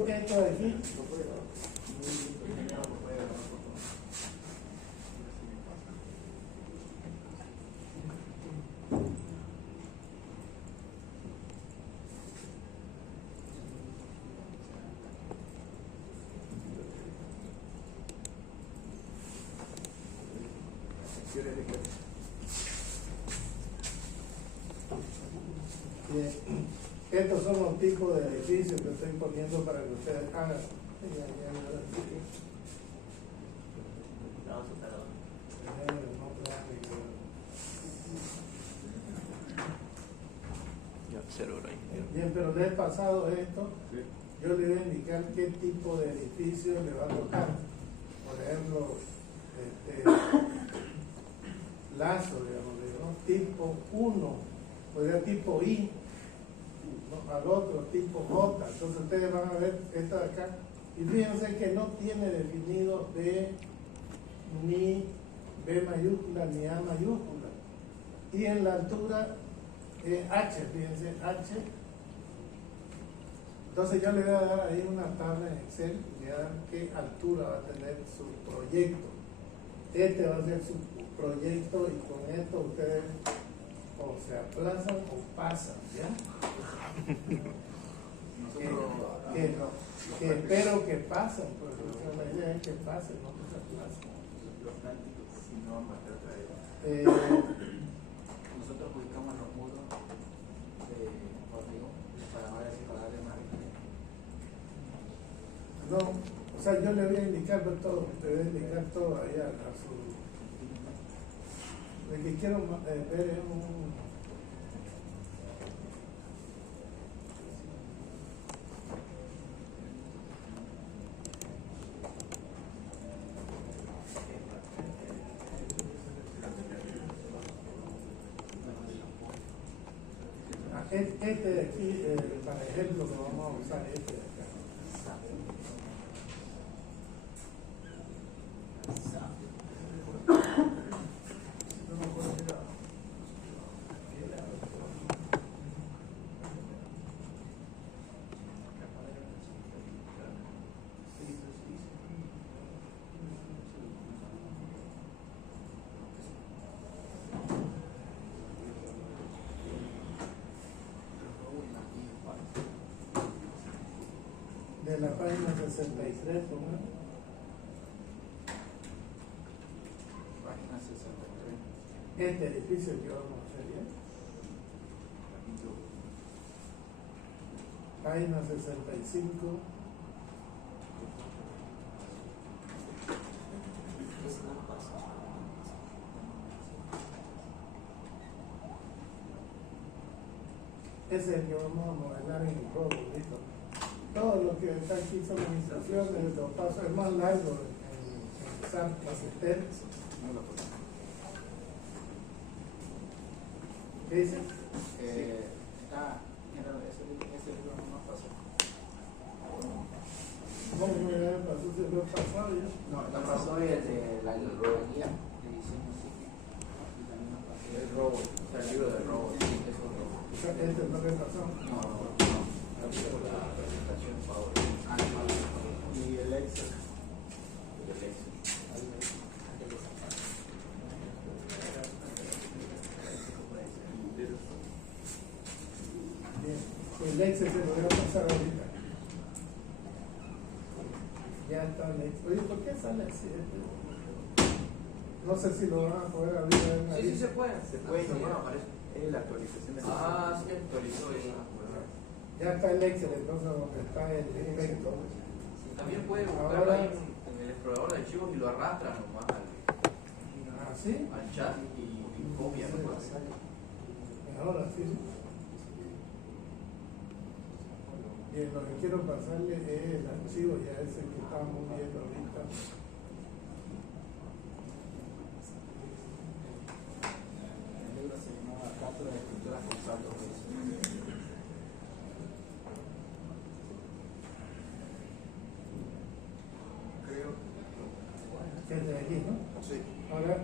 Esto de aquí, bien. Estos son los tipos de edificios que estoy poniendo para que ustedes hagan. Bien, pero le he pasado esto. Yo le voy a indicar qué tipo de edificio le va a tocar. Por ejemplo, lazo, digamos, tipo 1, podría tipo I, ¿no? Al otro tipo J. Entonces ustedes van a ver esta de acá. Y fíjense que no tiene definido B ni B mayúscula ni A mayúscula. Y en la altura H, fíjense, H. Entonces yo le voy a dar ahí una tabla en Excel y le voy a dar qué altura va a tener su proyecto. Este va a ser su proyecto y con esto ustedes o se aplazan o pasan, ¿ya? que espero que pasen, pues la idea es que pasen, no que se aplacen. Los prácticos, si no van a traer. Nosotros ubicamos los muros de hormigón para ver si para darle más rigidez. No, o sea, yo le voy a indicar todo, le voy a indicar todo ahí a su. Lo que quiero ver es un. Este de aquí, para ejemplo, que vamos a usar este de acá. De la página 63, ¿no? Página 63. Este edificio que vamos a hacer, ¿ya? Página 65. Ese es el que vamos a modelar en el robo, ¿listo? Todo lo que está aquí son las instrucciones, los pasos, es más largo en SAP asistentes. ¿Qué dice? Está, ese libro no nos pasó. ¿Cómo me pasó si lo he pasado ya? No, nos pasó el de la guía de diseño psíquico. Y también nos pasó el robo, o sea, el libro del robo. Sí, eso es robo. Este es lo que pasó. No, la presentación, por favor. Y el Excel. El Excel. Bien, el Excel se lo voy a pasar ahorita. Ya está el Excel. Oye, ¿por qué sale así? No sé si lo van a poder abrir en la Sí, se puede. Se puede, Se sí, puede. aparece. Es la actualización de Sí, actualizó eso. Ya está el Excel, entonces donde está el efecto. También puede buscarlo Ahora- ahí en el explorador de archivos y lo arrastra nomás Así, al chat y copia nomás. ahora sí. Bien, lo que quiero pasarle es el archivo, ya ese que estamos viendo ahorita. El libro se llamaba Cátedra de Escritura con Salto. Creo. Que es de aquí, ¿no? Sí. Ahora,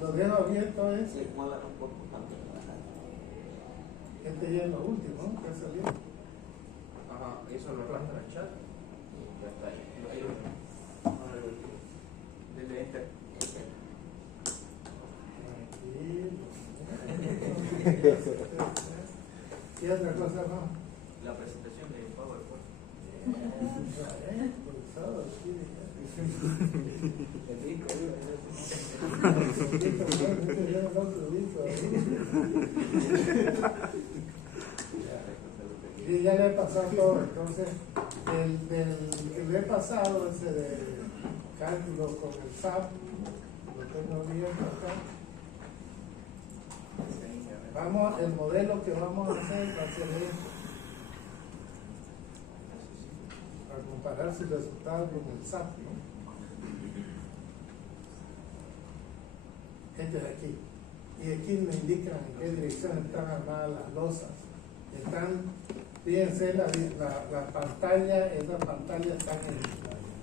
lo dejo abierto es, Sí, muévalo un poco tanto. este ya es lo último, ¿no? Que ha salido. Ajá, eso lo arrastra al chat y ya está ahí. Desde Enter. ¿Y otra cosa más? La presentación de PowerPoint. Y ya le he pasado todo, entonces que le he pasado ese de cálculo con el SAP, lo tengo abierto acá. Vamos, el modelo que vamos a hacer va a ser este, para comparar sus resultados con el SAP, ¿no? Este de aquí. Y aquí me indican en qué dirección están armadas las losas. Están, fíjense, la pantalla, esa pantalla está en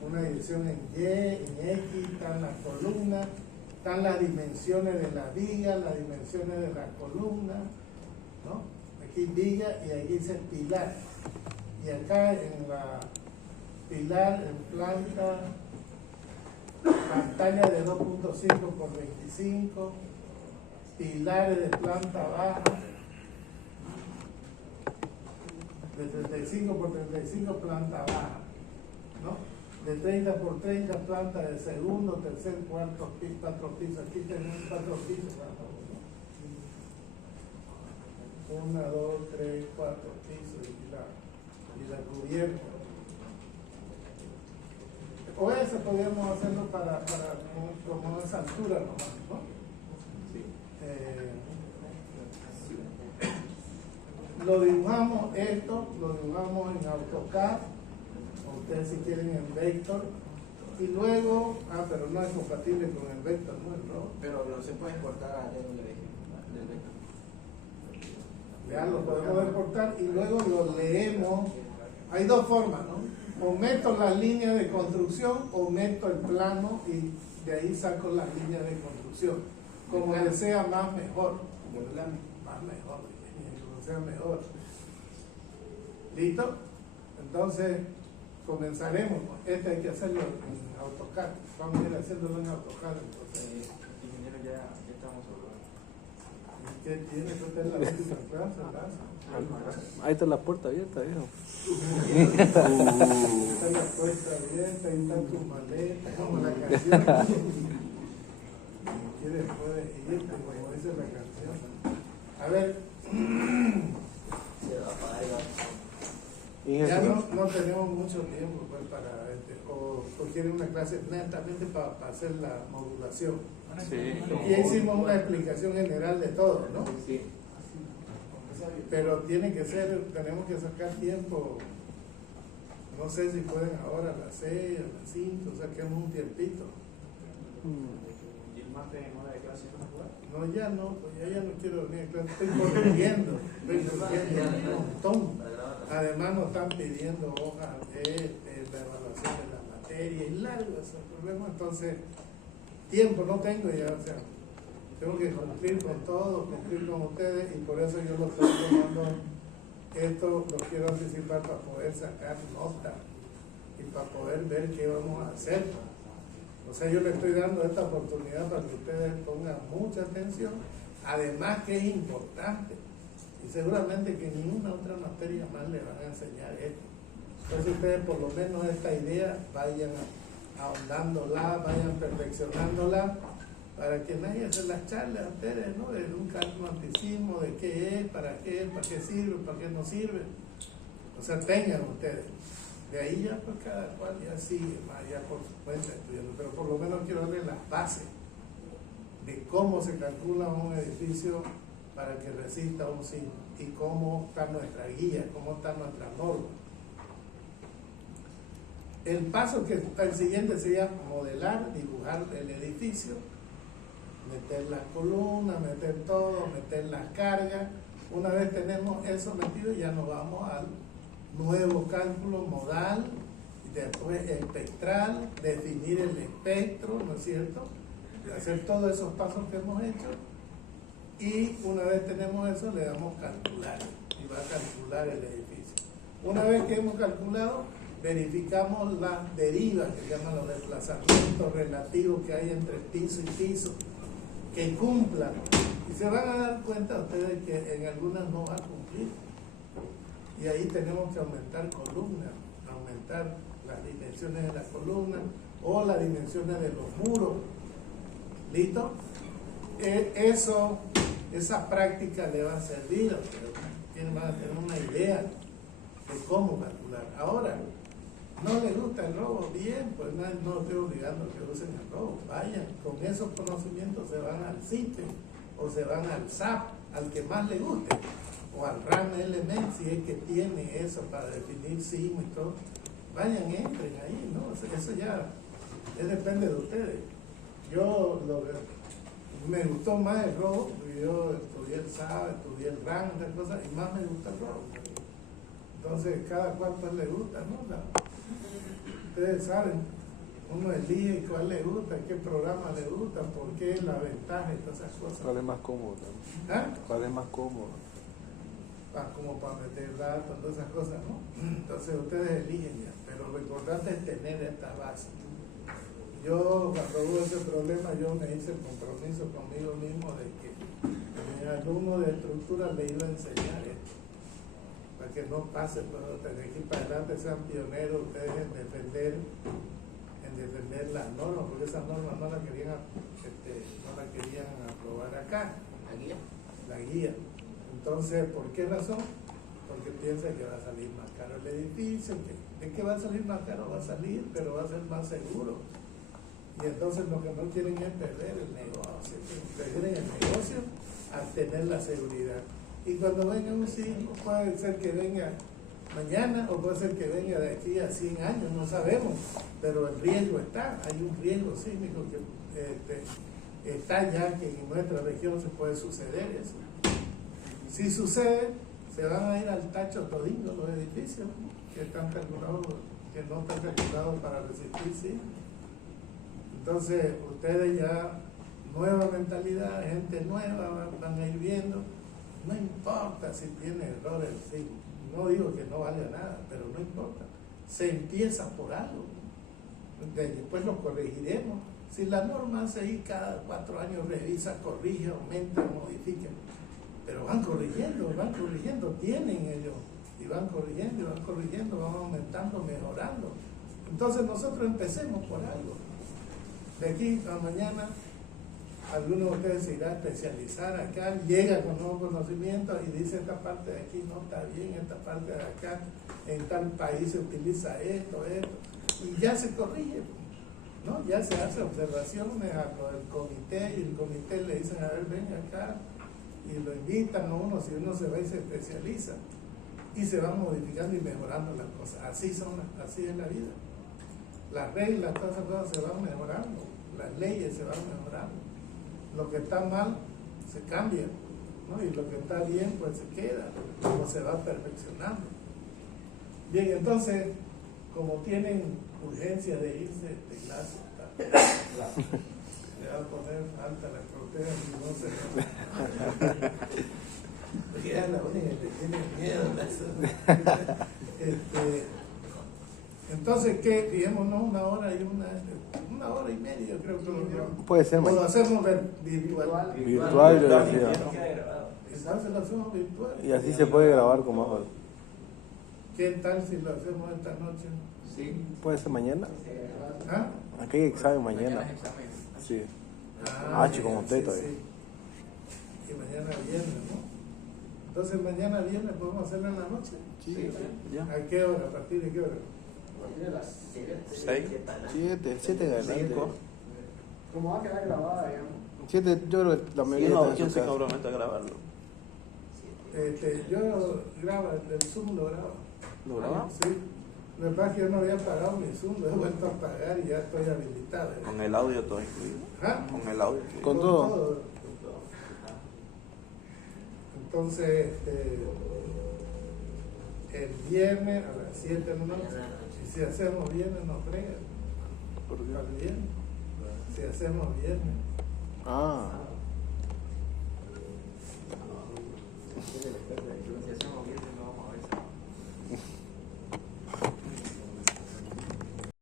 una dirección en Y, en X, están las columnas, están las dimensiones de las vigas, las dimensiones de las columnas, ¿no? Aquí viga y aquí dice pilar. Y acá en la pilar, en planta, pantalla de 2.5 por 25, pilares de planta baja, de 35 por 35 planta baja, ¿no? De 30 por 30 planta de segundo, tercer, cuarto, cuatro pisos. Aquí tenemos 4 pisos. 1, 2, 3, 4 pisos y la cubierta. O eso podríamos hacerlo para como esa altura nomás, ¿no? Lo dibujamos esto, lo dibujamos en AutoCAD, o ustedes si quieren en Vector, y luego, pero no es compatible con el Vector, ¿no? El RAW. Pero se puede exportar a del vector. Ya lo podemos exportar y luego lo leemos. Hay dos formas, ¿no? O meto las líneas de construcción o meto el plano y de ahí saco las líneas de construcción. Como le sea más mejor. Más mejor, como sea mejor. ¿Listo? Entonces, comenzaremos. Este hay que hacerlo en AutoCAD. Vamos a ir a hacerlo en AutoCAD. Entonces, Ingeniero, ya estamos hablando. ¿qué tiene? Esta es la última clase, ¿verdad? Ahí está la puerta abierta, viejo. Está la puerta abierta, ahí están tus maletas, como la canción. Si quieres puedes irte, como dice la canción. A ver, ya no tenemos mucho tiempo pues, para o quieren una clase netamente para hacer la modulación. Sí. Ya hicimos una explicación general de todo, ¿no? Sí. Pero tiene que ser, tenemos que sacar tiempo. No sé si pueden ahora a las 6, a las 5, saquemos un tiempito. ¿Y el martes en hora de clase van a jugar? No, ya no, pues ya no quiero venir a clase, estoy corrigiendo un montón. Además nos están pidiendo hojas de la evaluación de la materia y largo ese problema, entonces tiempo no tengo ya, o sea, tengo que cumplir con todo, cumplir con ustedes y por eso yo lo estoy tomando, esto lo quiero anticipar para poder sacar notas y para poder ver qué vamos a hacer. O sea, yo le estoy dando esta oportunidad para que ustedes pongan mucha atención, además que es importante y seguramente que ninguna otra materia más le van a enseñar esto. Entonces ustedes por lo menos esta idea vayan ahondándola, vayan perfeccionándola para que nadie se las charle a ustedes, ¿no? De un romanticismo, de qué es, para qué sirve, para qué no sirve. O sea, tengan ustedes. De ahí ya pues cada cual ya sigue, ya por su cuenta estudiando, pero por lo menos quiero darle las bases de cómo se calcula un edificio para que resista un sismo y cómo está nuestra guía, cómo está nuestra norma. El paso que está el siguiente sería modelar, dibujar el edificio, meter las columnas, meter todo, meter las cargas. Una vez tenemos eso metido, ya nos vamos al nuevo cálculo modal, y después espectral, definir el espectro, ¿no es cierto? Hacer todos esos pasos que hemos hecho, y una vez tenemos eso, le damos calcular, y va a calcular el edificio. Una vez que hemos calculado, verificamos las derivas, que llaman los desplazamientos relativos que hay entre piso y piso, que cumplan. Y se van a dar cuenta ustedes que en algunas no va a cumplir. Y ahí tenemos que aumentar columnas, aumentar las dimensiones de las columnas o las dimensiones de los muros. ¿Listo? Esa práctica le va a servir a ustedes. Van a tener una idea de cómo calcular. Ahora, no les gusta el robo, bien, pues no estoy obligando a que usen el robo. Vayan, con esos conocimientos se van al CITE o se van al SAP, al que más les guste, o al RAM Element, si es que tiene eso para definir sismo y todo. Vayan, entren ahí, ¿no? Eso ya depende de ustedes. Me gustó más el robo, porque yo estudié el SAP, estudié el RAM, otras cosas, y más me gusta el robo. Entonces, cada cual pues le gusta, ¿no? Ustedes saben, uno elige cuál le gusta, qué programa le gusta, por qué la ventaja y todas esas cosas. ¿Cuál es más cómodo? ¿Ah? ¿Cuál es más cómodo? Como para meter datos, todas esas cosas, ¿no? Entonces ustedes eligen ya, pero lo importante es tener esta base. Yo, cuando hubo ese problema, yo me hice el compromiso conmigo mismo de que mi alumno de estructura le iba a enseñar esto, para que no pase, pues, de aquí para adelante sean pioneros ustedes en defender las normas, porque esas normas no las querían aprobar acá. La guía. Entonces, ¿por qué razón? Porque piensan que va a salir más caro el edificio, que es que va a salir más caro, va a salir, pero va a ser más seguro. Y entonces lo que no quieren es perder el negocio, prefieren el negocio a tener la seguridad. Y cuando venga un sismo, puede ser que venga mañana o puede ser que venga de aquí a 100 años, no sabemos, pero el riesgo está, hay un riesgo sísmico que está ya, que en nuestra región se puede suceder eso. Si sucede, se van a ir al tacho todingo los edificios que están calculados, que no están calculados para resistir sismos. Entonces, ustedes ya, nueva mentalidad, gente nueva, van a ir viendo. No importa si tiene errores, sí. No digo que no valga nada, pero no importa. Se empieza por algo. Después lo corregiremos. Si la norma hace ahí cada 4 años, revisa, corrige, aumenta, modifica. Pero van corrigiendo, tienen ellos. Y van corrigiendo, van aumentando, mejorando. Entonces nosotros empecemos por algo. De aquí a mañana, alguno de ustedes se irá a especializar acá, llega con nuevos conocimientos y dice: esta parte de aquí no está bien, esta parte de acá, en tal país se utiliza esto, y ya se corrige, ¿no? Ya se hace observaciones a lo del comité, y el comité le dicen: a ver, venga acá, y lo invitan a uno, si uno se va y se especializa, y se van modificando y mejorando las cosas. Así es la vida. Las reglas, todas esas cosas se van mejorando, las leyes se van mejorando. Lo que está mal se cambia, ¿no? Y lo que está bien pues se queda, o se va perfeccionando. Bien, entonces, como tienen urgencia de irse de clase, le va a poner alta la corteza y no se porque es la única que tiene miedo. Entonces, ¿qué? Fijémonos una hora y media, yo creo que lo quiero. Puede ser O lo mañana. hacemos virtual. Virtual, yo decía. Quizás lo hacemos virtual. Y así se puede grabar con más. ¿Qué tal si lo hacemos esta noche? Sí. Puede ser mañana. ¿Ah? Aquí hay examen mañana. es examen. Sí. Bien, como usted todavía. Y mañana viernes, ¿no? Entonces mañana viernes podemos hacerlo en la noche. Sí, ya. ¿A qué hora? ¿A partir de qué hora? 6. 7 en adelante. ¿Cómo va a quedar grabada, digamos? 7, yo creo que la mayoría está en ¿Quién su se casa. compromete a grabarlo? Yo grabo, el Zoom lo grabo. ¿Lo graba? Sí. Lo que pasa es que yo no había pagado mi Zoom, lo he vuelto a pagar y ya estoy habilitado. Con el audio todo incluido. ¿Ah? Con el audio incluido. Con todo. Entonces, el viernes a las 7 de la noche, y si hacemos viernes nos fregan. ¿Por qué? Al viernes. Si hacemos viernes. Ah. Si hacemos bien, no vamos a ver.